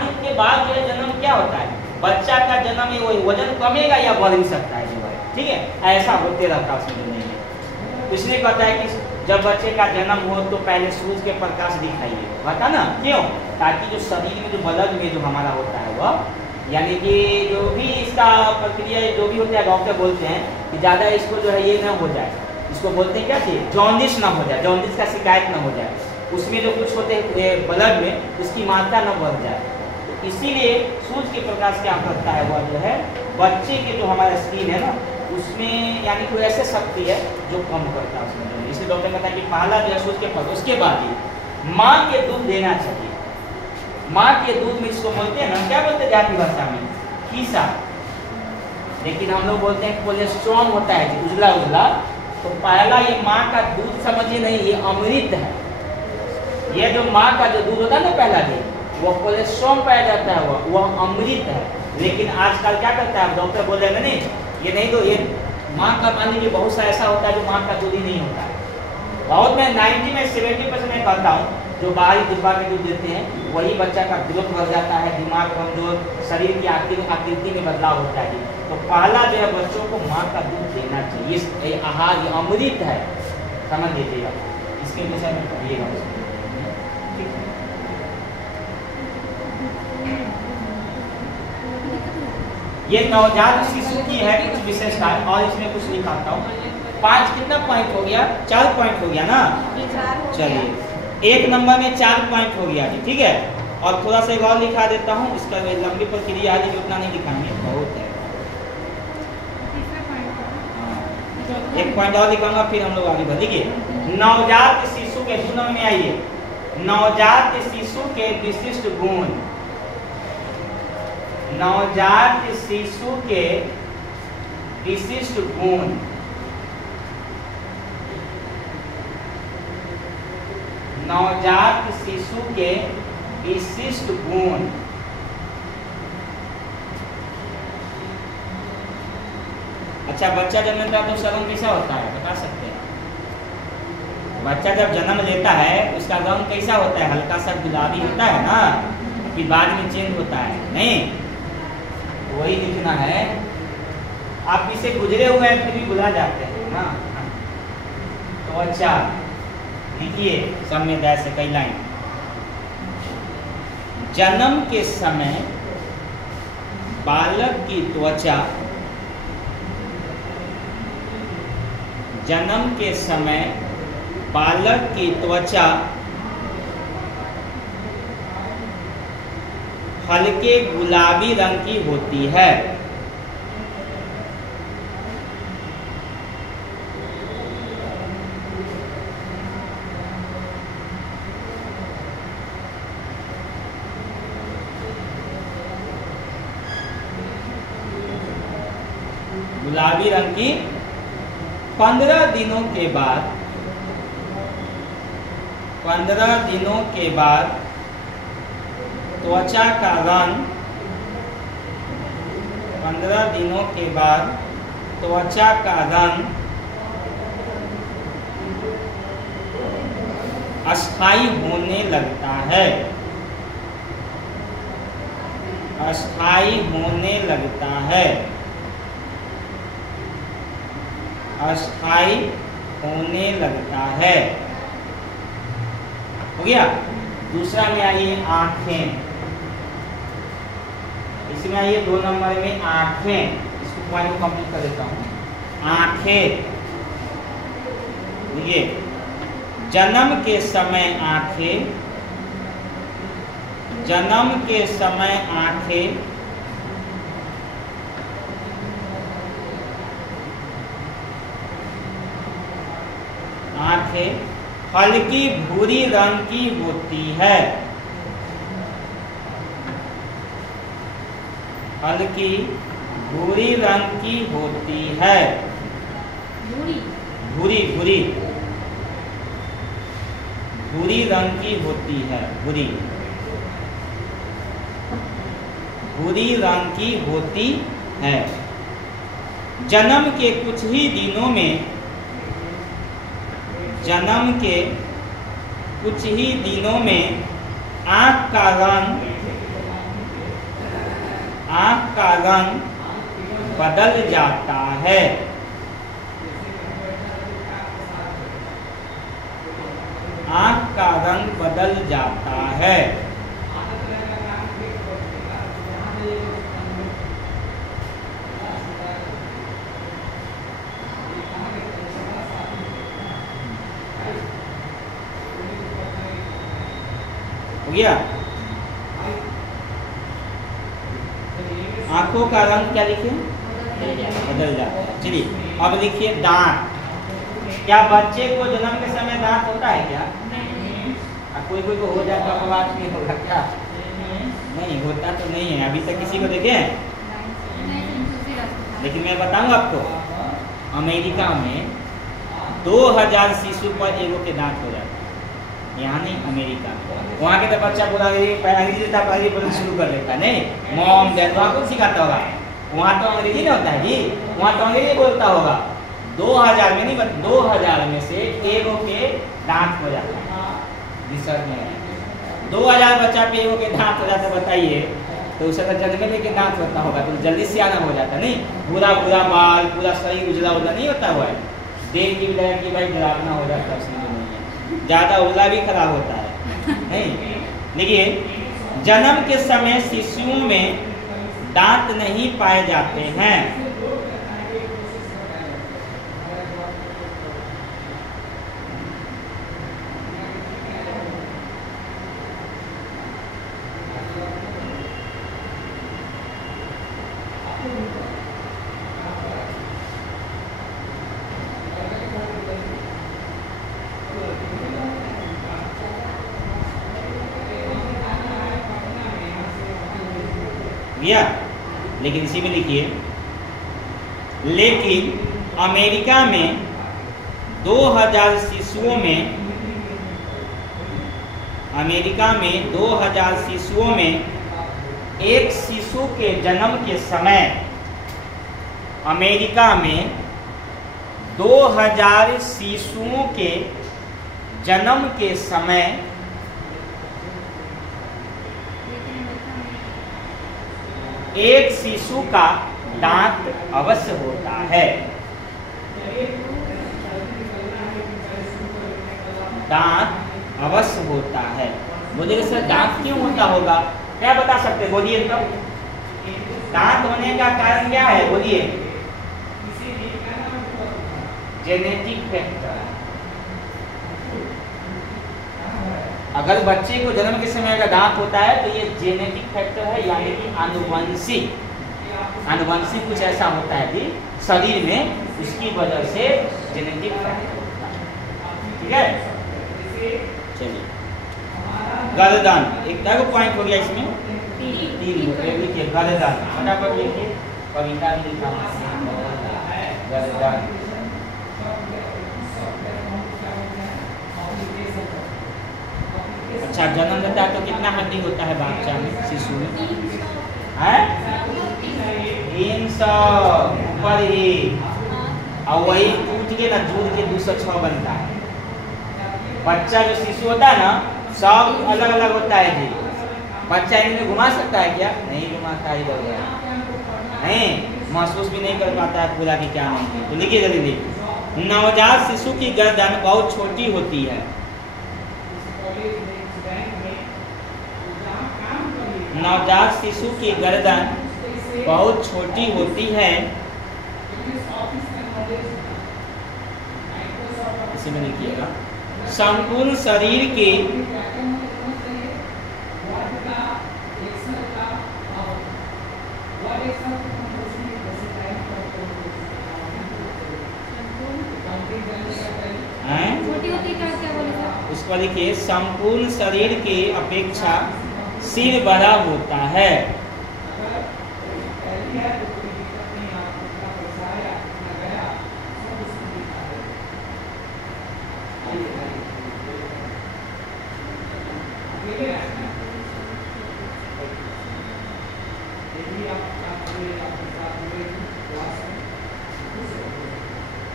दिन के बाद जो है जन्म क्या होता है, बच्चा का जन्म है, वही वजन कमेगा या बढ़ भी सकता है जो है, ठीक है, ऐसा होते रहता है उसमें नहीं है। इसलिए कहता है कि जब बच्चे का जन्म हो तो पहले सूरज के प्रकाश दिखाइए, बता ना क्यों, ताकि जो शरीर में जो ब्लड में जो हमारा होता है वह, यानी कि जो भी इसका प्रक्रिया जो भी होता है, डॉक्टर बोलते हैं कि ज़्यादा इसको जो है ये ना हो जाए, इसको बोलते हैं क्या चाहिए, जॉन्डिस ना हो जाए, जॉन्डिस का शिकायत ना हो जाए, उसमें जो कुछ होते हैं ब्लड में उसकी मात्रा न बढ़ जाए। तो इसीलिए सूरज के प्रकाश क्या करता है, वह जो है बच्चे के जो हमारा स्किन है ना उसमें, यानी कोई ऐसे शक्ति है जो कम करता है उसमें। इसलिए डॉक्टर कहता है कि पहला जो है सूरज के प्रकाश, उसके बाद ही माँ के दूध देना चाहिए। माँ के दूध में इसको बोलते हैं ना, क्या बोलते हैं जाति भाषा में, खीसा, लेकिन हम लोग बोलते हैं कोलेस्ट्रॉल होता है उजला उजला। तो पहला ये माँ का दूध समझिए नहीं, ये अमृत है। ये जो माँ का जो दूध होता है ना पहला दिन, वो कोलेस्ट्रॉल पाया जाता है, वह अमृत है। लेकिन आजकल क्या करता है, डॉक्टर बोल रहे हैं नहीं ये नहीं दो, ये माँ का मान लीजिए बहुत सा ऐसा होता है जो माँ का दूध ही नहीं होता है। बहुत में 90 में 70% मैं कहता हूँ जो बाहरी डिब्बा में दूध देते हैं वही बच्चा का ग्रोथ बढ़ जाता है, दिमाग कमजोर, शरीर की आकृति में बदलाव होता है। तो पहला जो है बच्चों को माँ का दूध देना चाहिए। ये आहार ये अमृत है, समझ लीजिएगा, इसके विषय में पढ़िएगा। ये नवजात शिशु की है कुछ विशेषता, और इसमें कुछ निकालता हूँ। 5 कितना पॉइंट हो गया, 4 पॉइंट हो गया ना। चलिए 1 नंबर में 4 पॉइंट हो गया जी, ठीक है। और थोड़ा सा एक और लिखा देता हूँ, इसका लंबी प्रक्रिया है लेकिन उतना नहीं दिखाएंगे, बहुत है। 1 पॉइंट और लिखाऊंगा फिर हम लोग आगे बढ़ेंगे। नवजात शिशु के 2 नंबर में आइए, नवजात शिशु के विशिष्ट गुण। नवजात शिशु के विशिष्ट गुण। नवजात शिशु के विशिष्ट गुण। अच्छा, बच्चा जन्मता है तो उसका रंग कैसा होता है बता सकते हैं? बच्चा जब जन्म लेता है उसका रंग कैसा होता है, हल्का सा गुलाबी होता है ना, फिर बाद में चेंज होता है, नहीं वही लिखना है। आप इसे गुजरे हुए हैं फिर भी भुला जाते हैं ना। तो अच्छा लिखिए सब में दाय से कई लाइन। जन्म के समय बालक की त्वचा, जन्म के समय बालक की त्वचा हल्के गुलाबी रंग की होती है। गुलाबी रंग की 15 दिनों के बाद, 15 दिनों के बाद त्वचा का रंग, 15 दिनों के बाद त्वचा का रंग अस्थायी होने लगता है, अस्थायी होने लगता है, अस्थायी होने लगता है। हो गया। दूसरा में आइए आंखें, इसमें आइए 2 नंबर में आंखें, इसको पॉइंट को कंप्लीट कर देता हूँ। आंखें देखिए, जन्म के समय आंखें, जन्म के समय आंखें आंखें हल्की भूरी रंग की होती है। हल्की भूरी रंग की होती है। भूरी भूरी भूरी भूरी रंग की होती है। भूरी भूरी रंग की होती है। जन्म के कुछ ही दिनों में जन्म के कुछ ही दिनों में आँख का रंग बदल जाता है। आँख का रंग बदल जाता है। हो गया। आंखों का रंग क्या लिखे? बदल जाता है। चलिए अब लिखिए दांत। क्या बच्चे को जन्म के समय दांत होता है क्या? कोई कोई को हो जाता है, बात नहीं होगा क्या? नहीं होता तो नहीं है, अभी तक किसी को देखे? लेकिन मैं बताऊं आपको, अमेरिका में 2000 शिशु पर एगो के दांत हो जाता है। यहाँ नहीं, अमेरिका में। वहाँ के तो बच्चा बोला अंग्रेजी देता, पहले बोलना शुरू कर देता है। नहीं, मॉम डैड वहाँ को सिखाता होगा। वहाँ तो अंग्रेजी नहीं होता है जी, वहाँ तो अंग्रेजी बोलता होगा। 2000 में नहीं, 2000 में से एगो के दांत हो जाता है। रिसर्च में 2000 बच्चा पे एगो के दांत हो जाता है, बताइए। तो उसे तो जन्म में लेके दांत होता होगा तो जल्दी से आना हो जाता नहीं। पूरा पूरा बाल, पूरा शरीर उजला उजला नहीं होता हुआ है। देख की लगा कि भाई डरावना हो जाता है, उसमें नहीं है। ज़्यादा उजला भी खराब होता है नहीं। देखिए, जन्म के समय शिशुओं में दांत नहीं पाए जाते हैं। गया। लेकिन इसी में लिखिए, लेकिन अमेरिका में 2000 शिशुओं में 2000 शिशुओं में एक शिशु के जन्म के समय, अमेरिका में 2000 शिशुओं के जन्म के समय एक शिशु का दांत अवश्य होता है। दांत अवश्य होता है। बोलिए सर दांत क्यों होता होगा? क्या बता सकते, बोलिए तो। दांत होने का कारण क्या है, बोलिए? Genetic factor. अगर बच्चे को जन्म के समय अगर दांत होता है तो ये जेनेटिक फैक्टर है, यानी कि आनुवंशिक कुछ ऐसा होता है कि शरीर में, उसकी वजह से जेनेटिक फैक्टर होता है। ठीक है, चलिए। गर्दन, एक दो पॉइंट हो गया इसमें, 3 लिखिए। गर्दन फटाफट लिखिए, कविता में लिखा गर्दन। अच्छा, जन्म लेता है तो कितना हड्डी होता है बच्चा में, शिशु में? है 300 ऊपर ही, और वही टूट के ना जुड़ के 206 बनता है। बच्चा जो शिशु होता है ना, सब अलग अलग होता है जी। बच्चा इनमें घुमा सकता है क्या? नहीं घुमाता है, इधर उधर नहीं, महसूस भी नहीं कर पाता है पूरा कि क्या नहीं है। तो लिखिए जल्दी। नवजात शिशु की गर्दन बहुत छोटी होती है। नवजात शिशु की गर्दन बहुत छोटी होती है। इसी में लिखिएगा, संपूर्ण शरीर के छोटी होती है क्या बोले? पर देखिए संपूर्ण शरीर के अपेक्षा सिर बड़ा होता है।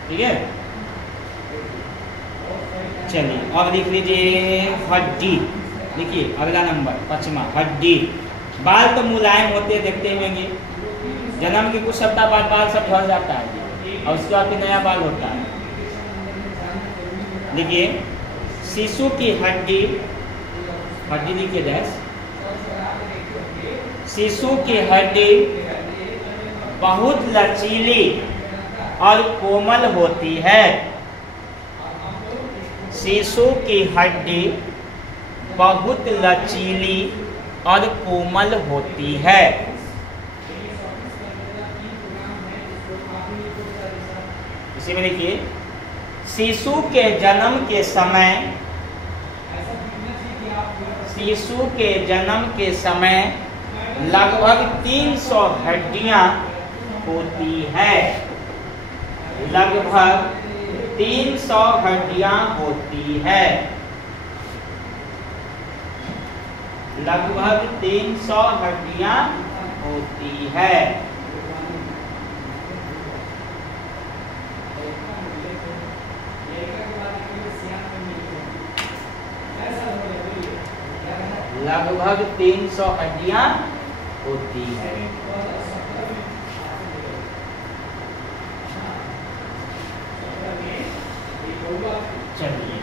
ठीक है, चलिए अब लिख लीजिए हड्डी। देखिए अगला नंबर 5वां, हड्डी। बाल तो मुलायम होते देखते होंगे, जन्म के कुछ सप्ताह बाद बाल सब झड़ जाता है और उसके बाद फिर नया बाल होता है। देखिए शिशु की हड्डी, हड्डी लिखिए डैश, शिशु की हड्डी बहुत लचीली और कोमल होती है। शिशु की हड्डी बहुत लचीली और कोमल होती है। इसी में देखिए शिशु के जन्म के समय, शिशु के जन्म के समय लगभग 300 हड्डियां होती है। लगभग 300 हड्डियां होती है। लगभग 300 हड्डियां होती है। लगभग 300 हड्डियां होती है। चलिए,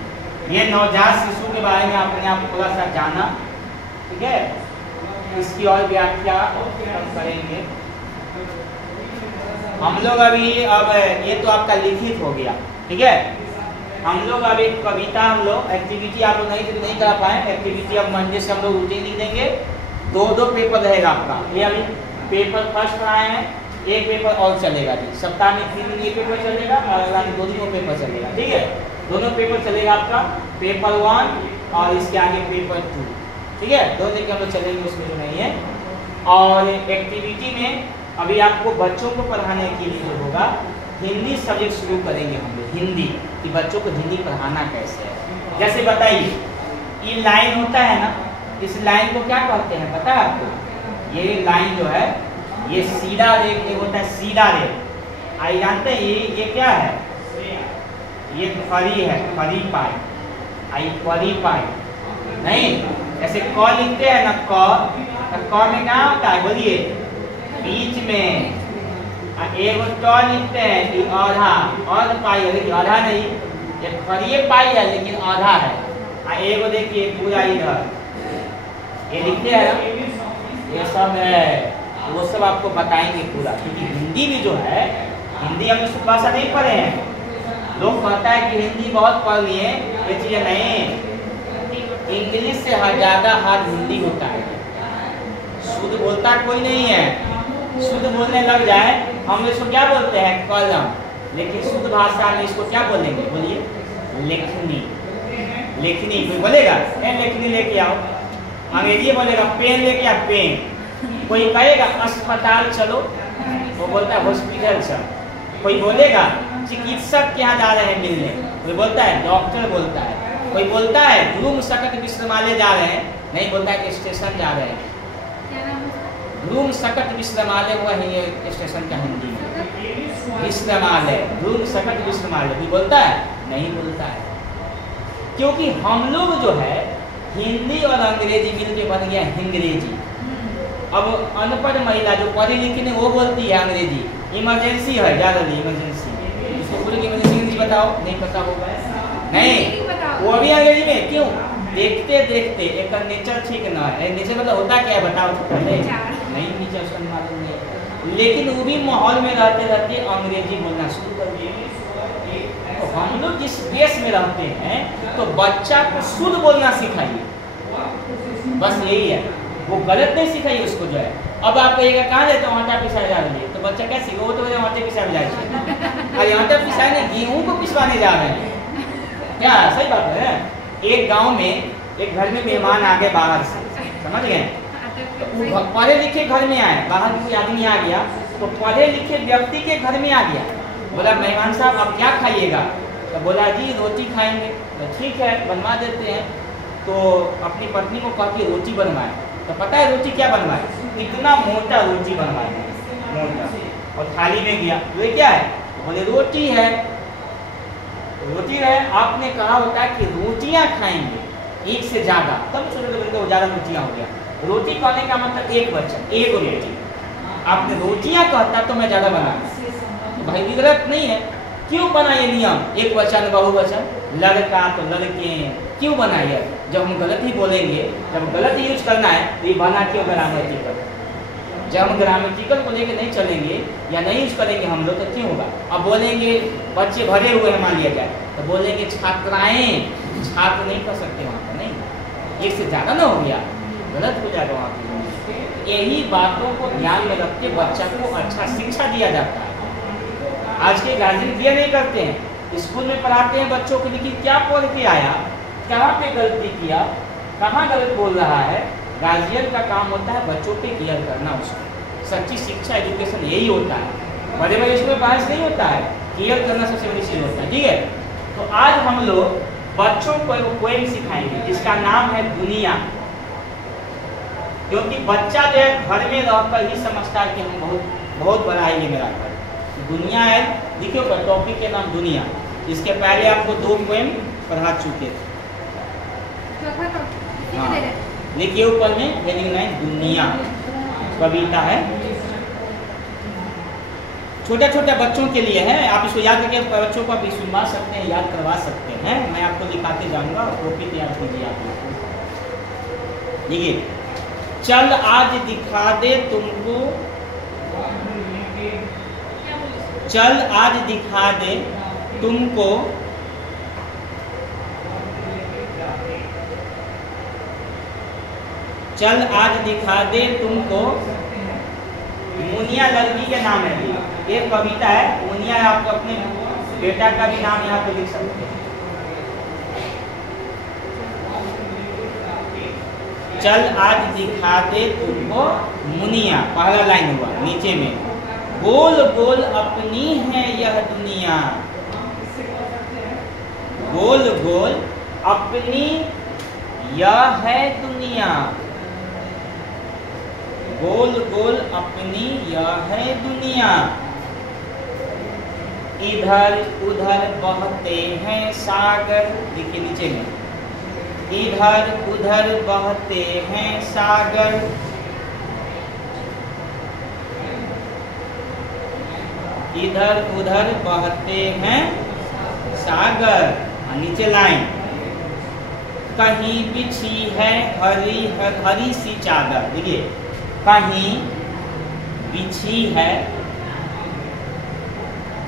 ये नवजात शिशु के बारे में आपने आप थोड़ा सा जाना, ठीक है। इसकी और व्याख्या हम करेंगे। हम लोग अभी अब ये तो आपका लिखित हो गया, ठीक है। हम लोग अब एक कविता, हम लोग एक्टिविटी आप लोग नहीं कर पाए, एक्टिविटी अब मंडे से हम लोग रूटीन लिख देंगे। 2 पेपर रहेगा आपका। ये अभी पेपर फर्स्ट पढ़ाए हैं, एक पेपर और चलेगा जी। सप्ताह में 3 दिन ये पेपर चलेगा और अगला 2 दिन पेपर चलेगा, ठीक है। दोनों पेपर चलेगा आपका, पेपर 1 और इसके आगे पेपर 2, ठीक है। 2 दिन के हम लोग चलेंगे, उसमें जो नहीं है। और एक्टिविटी में अभी आपको बच्चों को पढ़ाने के लिए जो होगा, हिंदी सब्जेक्ट शुरू करेंगे हम लोग। हिंदी कि बच्चों को हिंदी पढ़ाना कैसे है। जैसे बताइए, ये लाइन होता है ना, इस लाइन को क्या कहते हैं पता है आपको? ये लाइन जो है ये सीधा रेख होता है, सीधा रेख। आई जानते हैं ये क्या है? ये फरी है, फरी पाई। आई फरी पाई नहीं, ऐसे क लिखते हैं ना, क में क्या होता है बोलिए? बीच में। एगो ट लिखते हैं कि आधा, और पाई है लेकिन आधा नहीं, ये फरिए पाई है लेकिन आधा है। एगो देखिए पूरा इधर ये लिखते हैं, ये सब है, वो सब आपको बताएंगे पूरा। क्योंकि हिंदी भी जो है, हिंदी हम इसको भाषा नहीं पढ़े हैं। लोग कहता है कि हिंदी बहुत पढ़ लिए, ये चीज़ें नहीं। इंग्लिश से ज़्यादा हार्ड हिंदी होता है। शुद्ध बोलता कोई नहीं है, शुद्ध बोलने लग जाए हम इसको क्या बोलते हैं? कलम। लेकिन शुद्ध भाषा में इसको क्या बोलेंगे? बोलिए, लेखनी। लेखनी कोई बोलेगा लेखनी लेके आओ, अंग्रेजी बोलेगा पेन लेके आओ, पेन। कोई कहेगा अस्पताल चलो, वो बोलता है हॉस्पिटल चल। कोई बोलेगा चिकित्सक के यहाँ जा रहे हैं मिलने, कोई बोलता है डॉक्टर बोलता है। कोई बोलता है रूम सकट विश्रामालय जा रहे हैं, नहीं बोलता है स्टेशन जा रहे हैं। रूम सकट विश्रामालय हुआ है ये स्टेशन का हिंदी में, विश्रामालय, रूम सकट विश्रामालय। कोई बोलता है? नहीं बोलता है। क्योंकि हम लोग जो है हिंदी और अंग्रेजी मिलके बन गया हिंग्रेजी। अब अनपढ़ महिला जो पढ़ी लिखी नहीं, वो बोलती है अंग्रेजी। इमरजेंसी है, ज़्यादा नहीं इमरजेंसी, इसको पूरी इमरजेंसी इंग्लिश बताओ, नहीं पता होगा, नहीं वो भी अंग्रेजी में। क्यों? देखते देखते एक नेचर ठीक ना है। नेचर मतलब होता क्या है बताओ तो पहले? नहीं, नेचर उसका मालूम नहीं। लेकिन वो भी माहौल में रहते रहते अंग्रेजी बोलना शुरू कर दिए। तो हम लोग जिस देश में रहते हैं तो बच्चा को शुद्ध बोलना सिखाइए, बस यही है। वो गलत नहीं सिखाइए उसको जो है। अब आप कहिएगा कहाँ जाते हो? आटा पिसाए जा रही है, तो बच्चा क्या सीखे? वो तो आटे पिसाए जाए, अरे आटा पिसाए नहीं, गेहूँ को पिसवाने जा रहे हैं। क्या सही बात है? एक गांव में एक घर में मेहमान आ गए बाहर से, समझ गए? तो पढ़े लिखे घर में आए, बाहर कोई आदमी आ गया तो पढ़े लिखे व्यक्ति के घर में आ गया। बोला मेहमान साहब आप क्या खाइएगा? तो बोला जी रोटी खाएंगे। तो ठीक है बनवा देते हैं। तो अपनी पत्नी को कहा कि रोटी बनवाए। तो पता है रोटी क्या बनवाए? इतना मोटा रोटी बनवाए, मोटा, और थाली में गया। ये क्या है? बोले रोटी है। रोटी है, आपने कहा होता है कि रोटियां खाएंगे एक से ज्यादा, तब सोचो ज्यादा रोटियां हो गया। रोटी कहने का मतलब एक वचन, एक रोटी। आपने रोटियां कहता तो मैं ज्यादा बना, तो भाई गलत नहीं है। क्यों बना ये नियम एक वचन बहुवचन? लड़का तो लड़के, क्यों बना ये? जब हम गलत ही बोलेंगे, जब गलत यूज करना है तो ये बना क्यों ग्रामेटिकल? जब हम ग्रामेटिकल को लेके नहीं चलेंगे या नहीं यूज करेंगे हम लोग तो क्यों होगा? अब बोलेंगे बच्चे भरे हुए हैं मान लिया जाए, तो बोलेंगे छात्राएं, छात्र नहीं कर सकते वहाँ पर, नहीं, एक से ज़्यादा ना हो गया, गलत हो जाएगा वहाँ पर। यही बातों को ध्यान में रख के बच्चा को अच्छा शिक्षा दिया जाता है। आज के गार्जियन ये नहीं करते हैं, स्कूल में पढ़ाते हैं बच्चों को, लेकिन क्या पढ़ के आया, कहाँ पे गलती किया, कहाँ गलत बोल रहा है। गार्जियन का काम होता है बच्चों पे केयर करना, उसको सच्ची शिक्षा एजुकेशन यही होता है। बड़े बड़े स्कूल में बहस नहीं होता है, केयर करना सबसे बड़ी चीज होता है, ठीक है। तो आज हम लोग बच्चों को एक पोएम सिखाएंगे जिसका नाम है दुनिया, क्योंकि बच्चा जो है घर में रहकर ही समझता है कि हम बहुत बड़ा है ये मेरा घर। दुनिया है, देखियो पर टॉपिक के नाम दुनिया। इसके पहले आपको 2 पोएम पढ़ा चुके थे। हाँ, लिखिए ऊपर में हेडिंग लाइन दुनिया, कविता है, छोटे छोटे बच्चों के लिए है। आप इसको याद करके बच्चों को आप सुनवा सकते हैं, याद करवा सकते हैं। मैं आपको लिखाते जाऊंगा, कॉपी तैयार कीजिए आप लोग। देखिए, चल आज दिखा दे तुमको, चल आज दिखा दे तुमको चल आज दिखा दे तुमको। मुनिया लड़की के नाम है, एक कविता है मुनिया। आप अपने बेटा का भी नाम यहाँ पे लिख सकते हैं। चल आज दिखा दे तुमको मुनिया, पहला लाइन हुआ। नीचे में गोल गोल अपनी है यह दुनिया, गोल गोल अपनी यह है दुनिया, गोल गोल अपनी यह है दुनिया। इधर उधर बहते हैं सागर, देखिए नीचे में, इधर उधर बहते हैं सागर, इधर उधर बहते हैं सागर। नीचे लाइन, कहीं बिछी है हरी हरी सी चादर। देखिए, कहीं बिछी है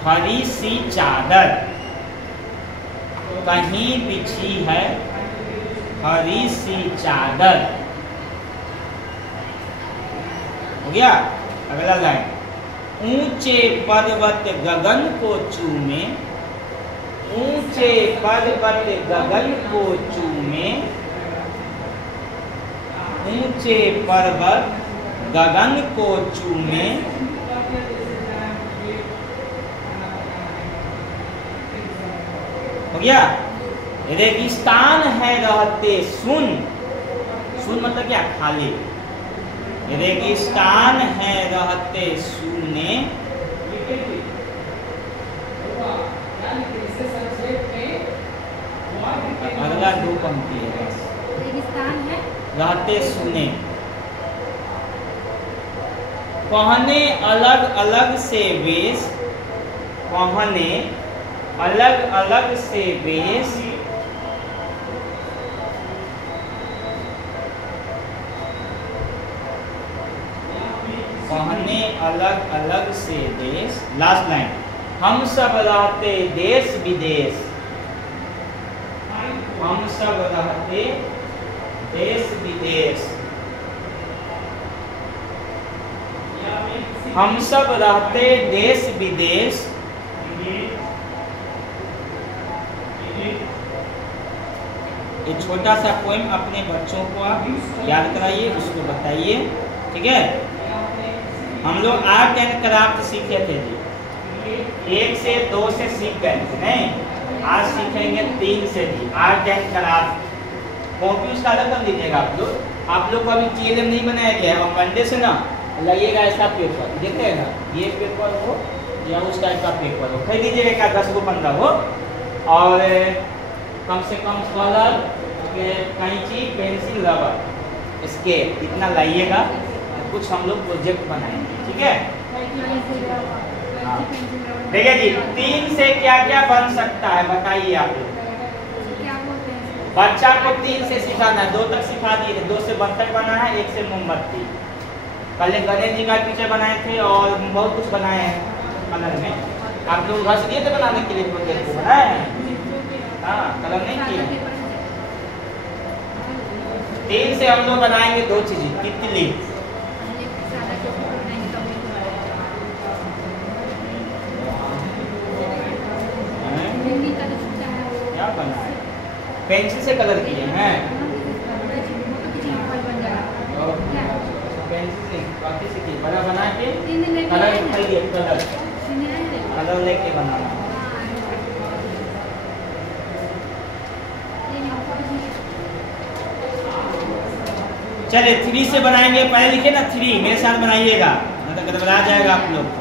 हरी सी चादर, कहीं बिछी है हरी सी चादर। हो गया। अगला लाइन, ऊंचे पर्वत गगन को चूमे, ऊंचे पर्वत गगन को चूमे, ऊंचे पर्वत गगन को चूमे। हो गया। रेगिस्तान है रहते सुन, सुन मतलब क्या? खाली। रेगिस्तान है रहते सुने, अगला 2 पंक्ति है, रेगिस्तान है रहते सुने। पहने अलग अलग से वेश, पहने अलग अलग से वेश, पहने अलग अलग से देश। लास्ट लाइन, हम सब रहते देश विदेश, हम सब रहते देश विदेश, हम सब रहते देश विदेश। ये छोटा सा पोएम अपने बच्चों को आप याद कराइए, उसको बताइए, ठीक है। हम लोग आर्ट एंड क्राफ्ट सीखे थे जी, 1 से 2 से सीख गए थे, नहीं आज सीखेंगे 3 से भी आर्ट एंड क्राफ्ट। कॉपी उसका अलग कर लीजिएगा आप लोग को अभी TLM नहीं बनाया गया है, और मंडे से ना लगेगा ऐसा पेपर, देखते हैं ना, ये पेपर हो या उस टाइप का पेपर हो, खरीद लीजिएगा 10 को 15 हो, और कम से कम कलर, कैंची, पेंसिल, रबर, स्केल इतना लाइएगा, कुछ हम लोग प्रोजेक्ट बनाएंगे, ठीक है। हाँ देखिए जी, 3 से क्या क्या बन सकता है बताइए आप लोग। बच्चा को 3 से सिखाना है, 2 तक सिखा दिए, 2 से बत्तख बना है, 1 से मोमबत्ती। कल गणेश जी का पिक्चर बनाए थे और बहुत कुछ बनाए हैं कलर में। आप लोग घस दिए थे बनाने के लिए, प्रोजेक्ट को बनाए हैं, हाँ कलर नहीं किए। 3 से हम लोग बनाएंगे 2 चीजें, तितली, क्या बना है, पेंसिल से कलर किए हैं, पेंसिल से काफी से किए, बड़ा बना के कलर खरीदिए, कलर लेके बनाना। चलिए 3 से बनाएंगे, पहले लिखे ना 3, मेरे साथ बनाइएगा, मतलब गड़बड़ा जाएगा आप लोग को।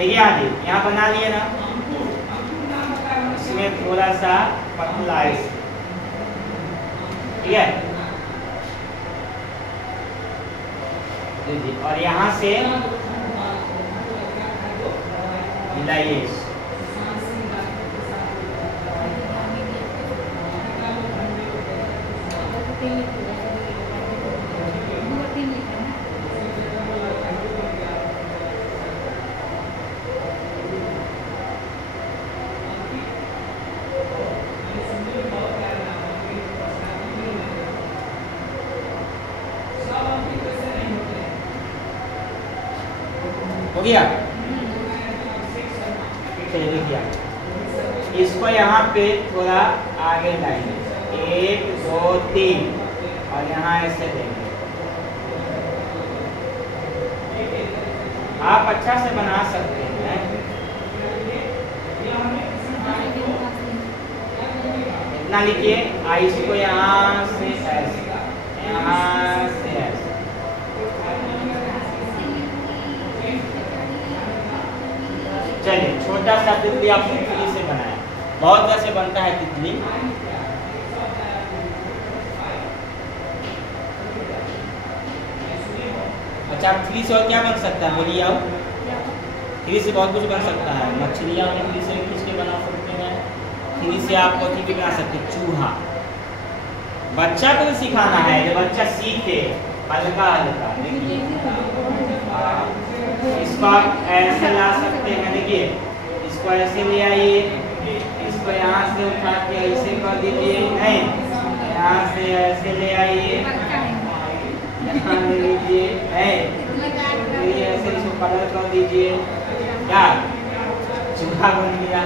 देखिए आगे यहाँ बना लिए ना, इसमें थोड़ा सा पतला है, ठीक है, और यहाँ से मिलाइए, हो गया। देखिए इसको यहाँ पे थोड़ा आगे लाएंगे, 1 2 3, और यहाँ ऐसे देंगे। आप अच्छा से बना सकते हैं, इतना लिखिए, इसको यहाँ से ऐसे, यहाँ से ऐसे, चलिए छोटा सा तितली आपने तितली से बनाया, बहुत वैसे बनता है तितली। अच्छा 3 से और क्या बन सकता है बोलिए आप? 3 से बहुत कुछ बन सकता है, मछलियाँ 3 से खींच के बना सकते हैं, 3 से आप कथी के बना सकते हैं, चूहा। बच्चा को तो सिखाना है, जब बच्चा सीखे हल्का हल्का। इसको आप ऐसे ला सकते हैं, देखिए इसको ऐसे ले आइए, इसको यहाँ से उठा के ऐसे कर दीजिए, नहीं यहाँ से ऐसे ले आइए, यहाँ ले लीजिए, ऐसे इसको कलर कर दीजिए, क्या चूहा बन गया,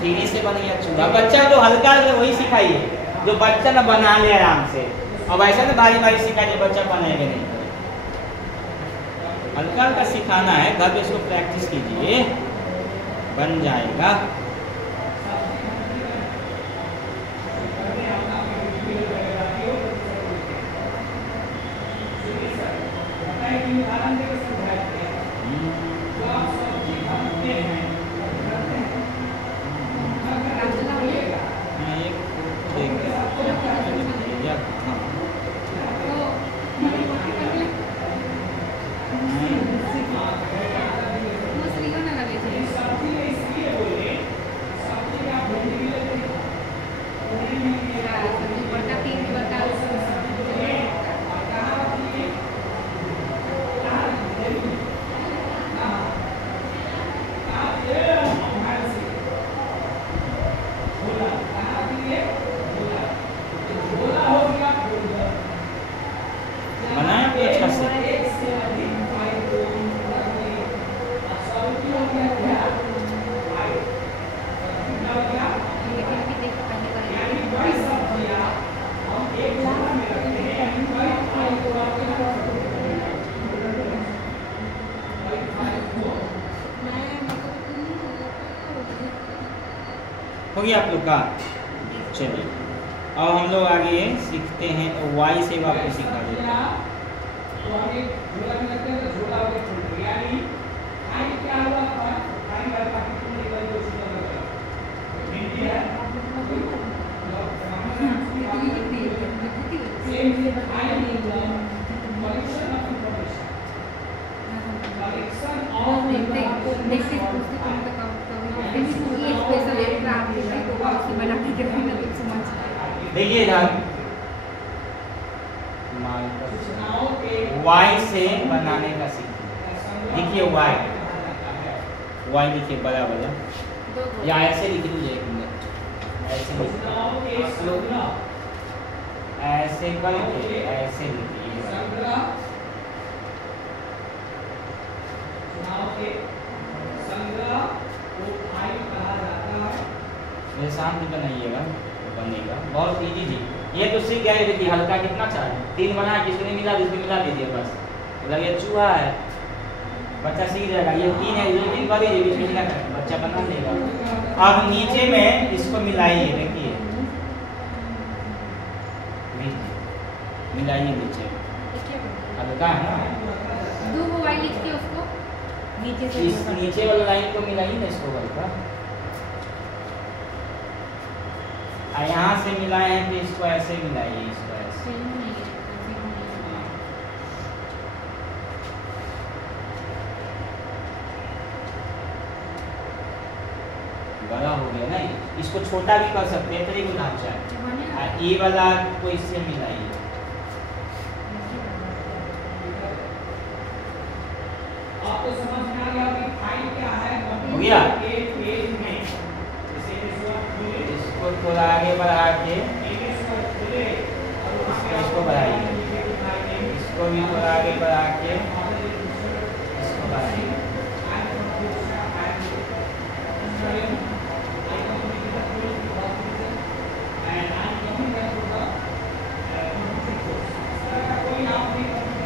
3 से बन गया चूहा। बच्चा जो हल्का है वही सिखाइए, जो बच्चा ना बना ले आराम से, और ऐसा ना बारी बारी सिखाइए, बच्चा बनाएगा नहीं। हल्का हल्का सिखाना है, घर पे इसको प्रैक्टिस कीजिए, बन जाएगा। हो गया आप लोग का? चलिए अब हम लोग आगे सीखते हैं वाई से आपको सिखा देते हैं। देखिए वाई से बनाने का सीखिए। देखिए वाई लिखिए बड़ा वाला, या ऐसे लिख लीजिए एक मिनट, ऐसे ऐसे करके ऐसे लिखिए। ये शांत बनाइएगा बनेगा, बहुत इजी जी। ये तो सीख गए। देखिए हल्का कितना चाहिए, 3 बना किसने मिला जिसमें मिला दीजिए बस। मतलब ये चूहा है, बच्चा सीख जाएगा। ये 3 है, ये 3 कर दीजिए, बीच में मिला कर बच्चा बना देगा। अब नीचे में इसको मिलाइए, देखिए मिलाइए नीचे, हल्का है ना। इस नीचे वाला लाइन को मिलाइए ना, इसको हल्का। यहाँ से मिलाए हैं तो इसको ऐसे मिलाइए, इसको ऐसे। बड़ा हो गया ना, इसको छोटा भी कर सकते हैं, 3 गुना चाहे। ये वाला को इससे मिलाइए। आपको समझ में आ गया कि फाइल क्या है? हो गया। इसको थोड़ा आगे बढ़ा के इसको बढ़ाइए, इसको भी थोड़ा आगे बढ़ा के इसको बढ़ाइए।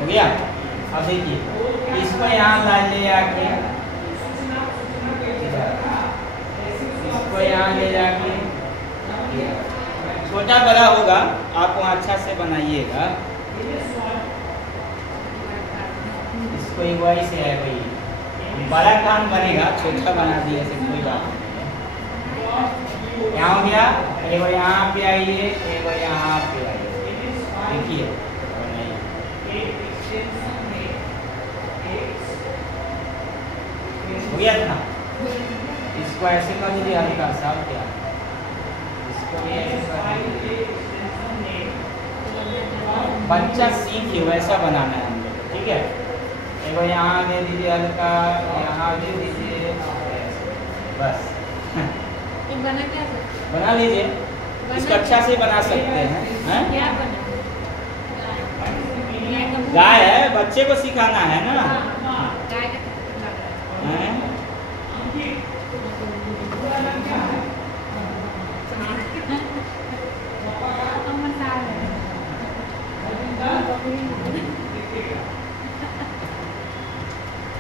हो गया। अब देखिए इसको यहाँ ला ले आके, इसको यहाँ ले जाके, छोटा बड़ा होगा आप वहाँ अच्छा से बनाइएगा। इसको एक वही से है, वही बड़ा काम बनेगा, छोटा बना दिए से कोई बात नहीं है। यहाँ हो गया, एगो यहाँ पे आइए, एगो यहाँ पे आइए। देखिए हो गया था। इसको ऐसे कर दीजिए हल्का सा, क्या इसको भी ऐसे कर दीजिए। बच्चा सीखे वैसा बनाना है हम लोग, ठीक है। एगो यहाँ दे दीजिए हल्का, यहाँ दे दीजिए, बस बना लीजिए। इसको अच्छा से बना सकते हैं। गाय है, बच्चे को सिखाना है ना।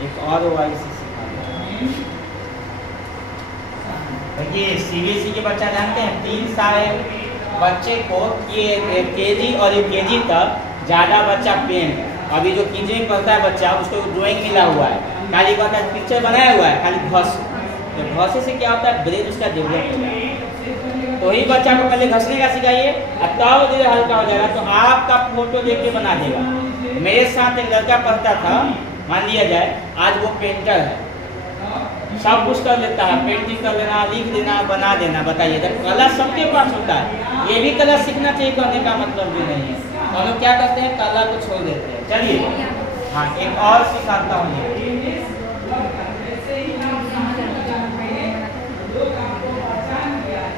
एक और वाई से सिखाना। देखिए सीबीएसई के बच्चा जानते हैं 3 साल बच्चे को ये केजी और केजी तक ज़्यादा बच्चा पेन, अभी जो केजी में पढ़ता है बच्चा उसको ड्राइंग मिला हुआ है, खाली का पिक्चर बनाया हुआ है, खाली घस। तो घसे से क्या होता है, ब्रेन उसका डेवलप होगा। तो वही बच्चा को पहले घसने का सिखाइए, तब धीरे हल्का हो जाएगा। तो आपका फोटो देख के बना देगा। मेरे साथ एक लड़का पढ़ता था, मान लिया जाए आज वो पेंटर है, सब कुछ कर लेता है, पेंटिंग कर लेना, लिख देना, बना देना। बताइए, जब कला सबके पास होता है, ये भी कला सीखना चाहिए, कहने का मतलब भी नहीं है। हम लोग क्या करते हैं, कला को छोड़ देते हैं। चलिए हाँ, एक और सिखाता हूँ।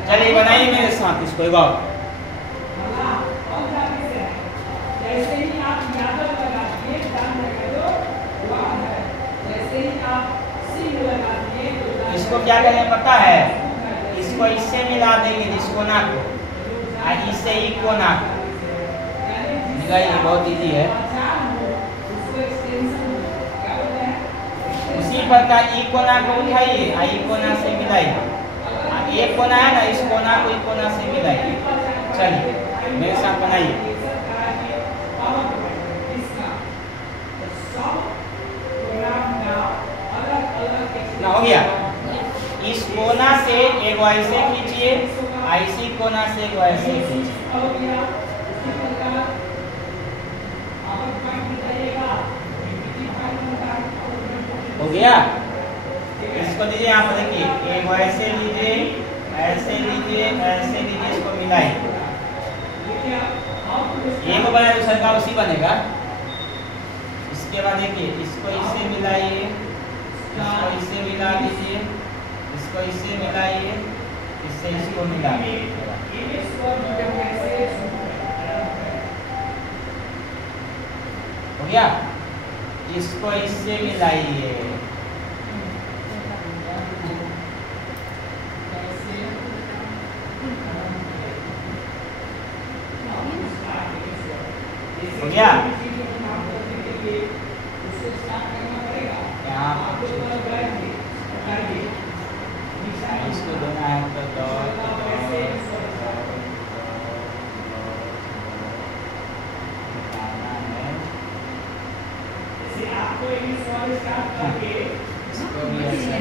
चलिए बनाइए मेरे साथ इसको एक और। इसको क्या करें पता है, इसको इससे मिला देंगे इस कोना को, और इससे ही कोना को मिलाइए, बहुत इजी है। उसी पर का ई कोना को उठाइए, ई कोना से मिलाइए, एक कोना है ना, इस कोना को एक कोना से मिलाइए। चलिए मेरे साथ बनाइए ना, हो गया। इस कोना से एक ऐसे खींचिए, ऐसी कोना से एक ऐसे खींचिए, हो गया। इसको लीजिए, यहाँ पर देखिए, एक ऐसे लीजिए, ऐसे लीजिए, ऐसे लीजिए, इसको मिलाइए, एक बना दूसरा का उसी बनेगा। इसके बाद देखिए, इसको इससे मिलाइए, इसको इससे मिला दीजिए, इसको इससे मिलाइए, इससे इसको मिलाइए, हो गया। इसको इससे मिलाइए, हो गया। इसको देना है तो इसको भी ऐसे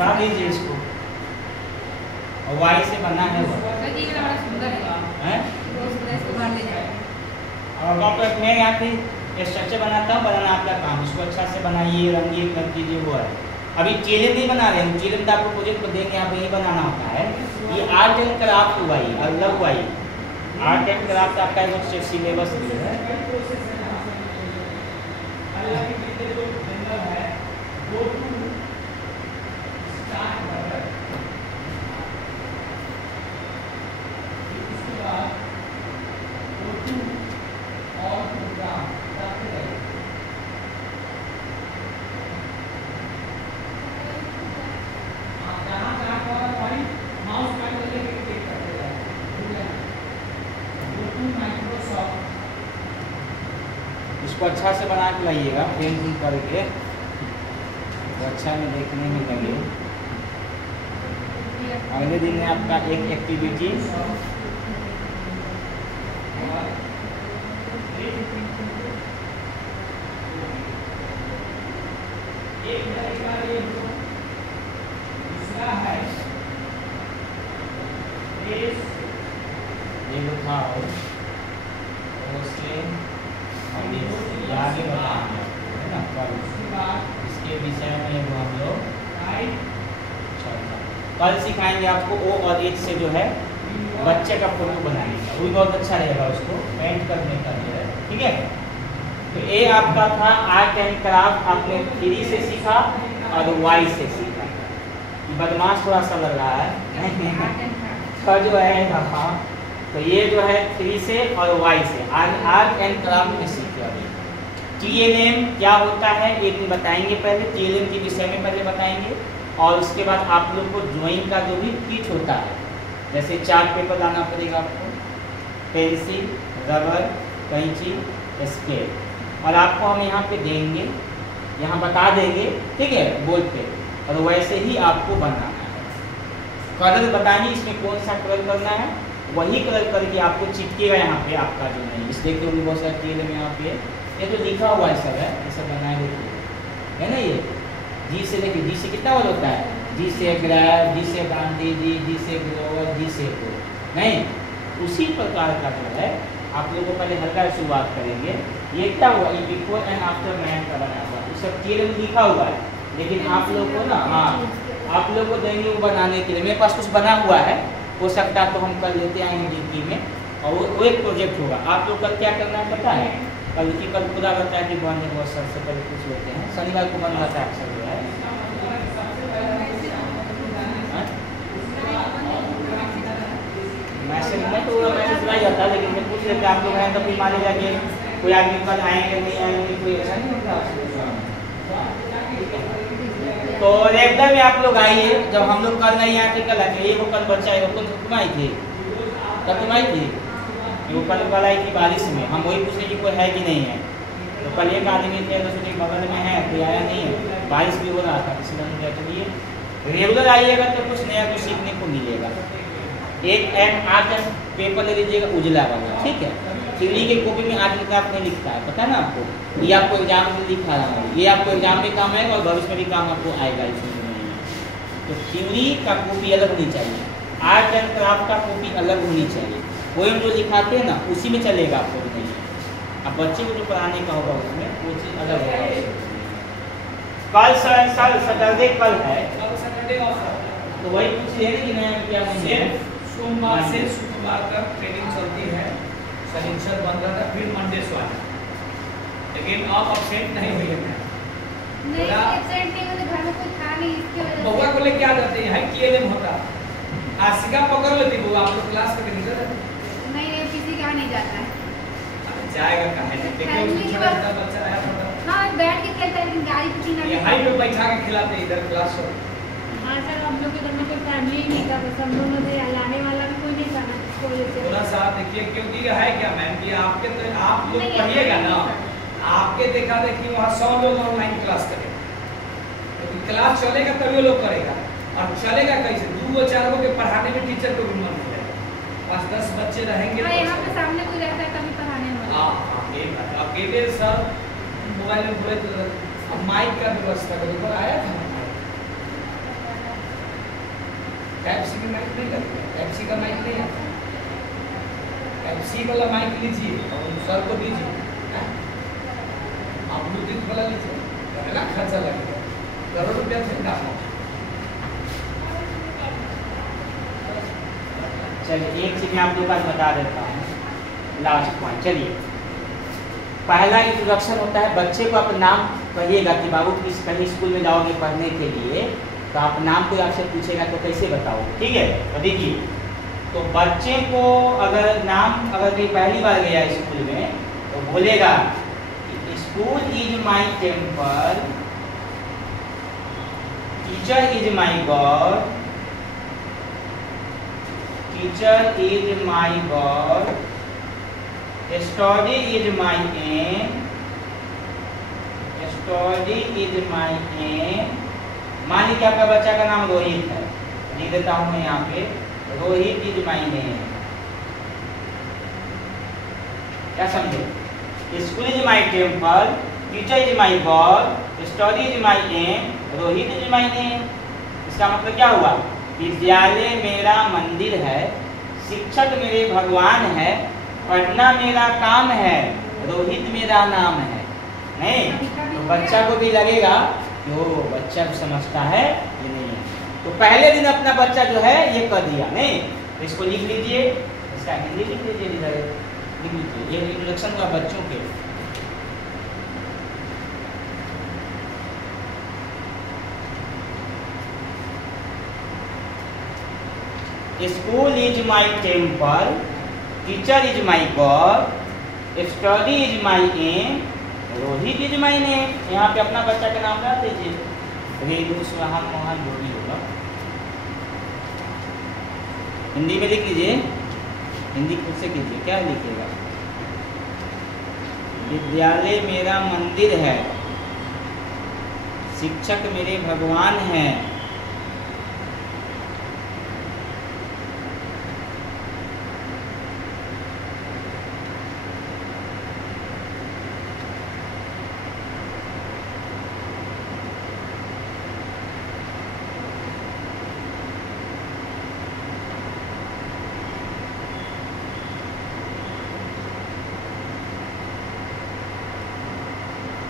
खा लीजिए इसको, और वाई से बना है वो, बड़ा सुंदर है, और डॉक्टर मैं यहाँ पे स्ट्रक्चर बनाता हूँ, बनाना आपका काम, उसको अच्छा से बनाइए, रंगीन कर दीजिए, वो है। अभी चैलेंज नहीं बना रहे हैं, चैलेंज आपको प्रोजेक्ट पर देंगे, यहाँ पे ही बनाना होता है। ये आर्ट एंड क्राफ्ट हुआ, ये अलग हुआ, आर्ट एंड क्राफ्ट आपका एक सिलेबस है। इसको अच्छा से बना के लाइएगा, पेंटिंग करके तो अच्छा में देखने में लगे। अगले दिन में आपका एक एक्टिविटी ये उठाओ, आगे बताएंगे है ना, कल इसके विषय में वो हम लोग कल सिखाएंगे आपको ओ और एच से जो है बच्चे का फोटो बनाने का, वो भी बहुत अच्छा रहेगा, उसको पेंट करने का जो है, ठीक है। तो ये आपका था आर्ट एंड क्राफ्ट, आपने 3 से सीखा और वाई से सीखा। बदमाश थोड़ा सा लग रहा है तो जो है, हाँ, तो ये जो है 3 से और वाई से आर्ट एंड क्राफ्ट में सीखे। अभी TLM क्या होता है एक बताएंगे, पहले TLM के विषय में पहले बताएंगे, और उसके बाद आप लोग को ड्राइंग का जो भी किट होता है, जैसे चार्ट पेपर लाना पड़ेगा आपको, पेंसिल, रबर, कैंची, स्केल, और आपको हम यहाँ पे देंगे, यहाँ बता देंगे, ठीक है, बोर्ड पे, और वैसे ही आपको बनाना है। कलर बताएंगे इसमें कौन सा कलर करना है, वही कलर करके आपको चिपकेगा यहाँ पे आपका जो नहीं, इस देखिए होंगे बहुत सारे तेल में यहाँ पे, ये तो लिखा हुआ है सब है, ऐसा बनाए देखिए, है ना, ये जी से देखिए, जी से कितना वर्ड होता है, जी से ग्रैब, जी से गांधी जी से ग्लोबल, जी से को, नहीं, उसी प्रकार का जो है आप लोगों को पहले हल्का शुरुआत करेंगे। ये क्या हुआ, ये बिफोर एंड आफ्टर मैन का बना हुआ, ये सब तेल में लिखा हुआ है, लेकिन आप लोग को ना, हाँ, आप लोग को देंगे वो बनाने के लिए, मेरे पास कुछ बना हुआ है, हो सकता है तो हम कर लेते हैं हिंदी में, और वो एक प्रोजेक्ट होगा। आप लोग कल क्या करना है पता है, कल की कल पूरा रहता है कि बनने बहुत सर से पहले पूछ लेते हैं, शनिवार को बन रहता है अक्सर जो है, मैसेज में तो मैसेज नहीं जाता, लेकिन मैं पूछ लेते आप लोग हैं तो फिर मान लीजिए कि कोई आदमी कल आएंगे नहीं आएंगे, कोई ऐसा नहीं होता। तो रेगुलर में आप लोग आइए, जब हम लोग कल नहीं आए थे कल आए, ये वो कल बच्चा है, वो तुम आई थी, कल तुम आई थी, वो कल आई थी बारिश में, हम वही पूछे कि कोई है कि नहीं है, तो कल एक आदमी थे तो सोचे बगल में है, कोई आया नहीं है, बारिश भी हो रहा था, इसलिए के लिए रेगुलर आइएगा तो कुछ नया कुछ सीखने को मिलेगा। एक एंड आर्ट एंड पेपर ले लीजिएगा उजला वाला, ठीक है, थ्योरी के कॉपी में आर्ट ग्राफ नहीं लिखता है, पता है ना आपको, ये आपको एग्जाम में लिखा रहा है, ये आपको एग्जाम में काम आएगा और भविष्य में भी काम आपको आएगा इसमें। तो थ्योरी का कॉपी अलग होनी चाहिए, आर्ट एंड क्राफ्ट का कॉपी अलग होनी चाहिए, पोएम जो लिखाते हैं ना उसी में चलेगा आपको नहीं, अब बच्चे को जो पढ़ाने का होगा उसमें वो चीज़ अलग होगा। कल सैटरडे कल है, तो वही पूछ रहे हैं कि नया क्या है, सोमवार से शुक्रवार तक ट्रेनिंग चलती है, शनिचर बंद रहता है, फिर मंडे से आना, लेकिन आप अपसेंट नहीं हुई है, नहीं एब्सेंट नहीं होते, घर में कोई था नहीं, इसकी वजह से बउआ को लेके आ जाते हैं, केएलएम होता, आशिका पकड़ लेती वो, आप लोग क्लास करके निकल जाते, नहीं किसी का नहीं जाता है, जाएगा कहाँ है, देखिए छोटा बच्चा आया था, हाँ बैठ के खेलता है, लेकिन गाड़ी पे नहीं, ये हाई पे बैठा के खिलाते इधर क्लास में। हाँ सर, हम लोग के घर में कोई फैमिली ही नहीं था, बस हम दोनों थे, लाने वाला भी कोई नहीं था ना, इसकी वजह से थोड़ा सा देखिए, क्योंकि ये है क्या मैम कि आपके तो आप लोग पढ़िएगा ना, आपके देखा देखी वहाँ 100 लोग ऑनलाइन क्लास करेंगे, तो क्लास चलेगा तभी वो लोग करेगा, और चलेगा कैसे, 2-4 के पढ़ाने में टीचर को भी मन नहीं लगेगा, 5-10 बच्चे रहेंगे, हाँ यहाँ पे सामने कोई रहता है तभी पढ़ाने में, हाँ अकेले सर मोबाइल में बोले तो माइक का व्यवस्था करो, पर आया था टाइप सी में माइक नहीं लगता, टाइप सी का माइक नहीं आता, टाइप सी वाला माइक लीजिए और सर को दीजिए, आप ब्लूटूथ वाला लीजिए, कितना खर्चा लगेगा, करोड़ रुपया ठंडा। चलिए एक चीज़ मैं आप लोग का बता देता हूँ, लास्ट पॉइंट। चलिए पहला इंट्रोडक्शन होता है, बच्चे को आप नाम कहिएगा कि बाबू किस कहीं स्कूल में जाओगे पढ़ने के लिए, तो आप नाम कोई आपसे पूछेगा तो कैसे बताओगे, ठीक है, तो देखिए, तो बच्चे को अगर नाम अगर कोई पहली बार गया स्कूल में तो बोलेगा school is my temple, teacher is my God, teacher is my God, study is my aim, study is my aim. मान लीजिए आपका बच्चा का नाम रोहित है, लिख देता हूँ मैं यहाँ पे, रोहित इज माई नेम, क्या समझे, school is my temple, teacher is my God, study is my aim, Rohit is my name. इसका मतलब क्या हुआ, विद्यालय मेरा मंदिर है, शिक्षक मेरे भगवान है, पढ़ना मेरा काम है, रोहित मेरा नाम है, नहीं तो बच्चा को भी लगेगा जो बच्चा समझता है ये नहीं है, तो पहले दिन अपना बच्चा जो है ये कर दिया, नहीं तो इसको लिख लीजिए, इसका हिंदी लिख लीजिए, लिख लीजिए, ये इंट्रोडक्शन हुआ बच्चों के। School is my temple, teacher is my God, study is my aim, Rohit is my name. यहाँ पे अपना बच्चा का नाम डाल दीजिए, रेणु स्वाहा मोहन जो भी होगा। हिंदी में लिख लीजिए, हिंदी खुद से कीजिए, क्या लिखिएगा? विद्यालय मेरा मंदिर है, शिक्षक मेरे भगवान हैं,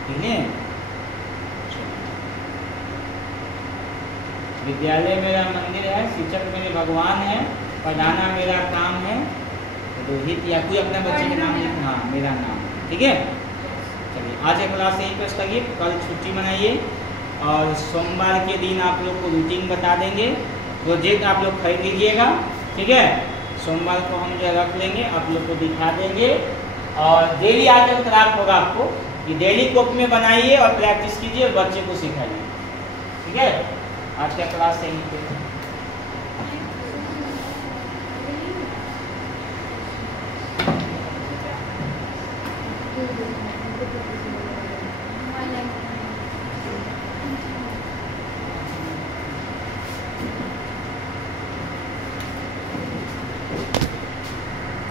ठीक है? विद्यालय मेरा मंदिर है, शिक्षक मेरे भगवान है, पढ़ाना मेरा काम है, रोहित या कोई अपने बच्चे के नाम लिख, हाँ मेरा नाम, ठीक है? चलिए आज एक क्लास यहीं पे स्थगित, कल छुट्टी मनाइए और सोमवार के दिन आप लोग को रूटीन बता देंगे, प्रोजेक्ट आप लोग खरीद लीजिएगा, ठीक है? सोमवार को हम जो रख लेंगे, आप लोग को दिखा देंगे और डेली आकर क्लास होगा आपको कि डेली कॉपी में बनाइए और प्रैक्टिस कीजिए और बच्चे को सिखाइए, ठीक है? आज का क्लास यहीं पे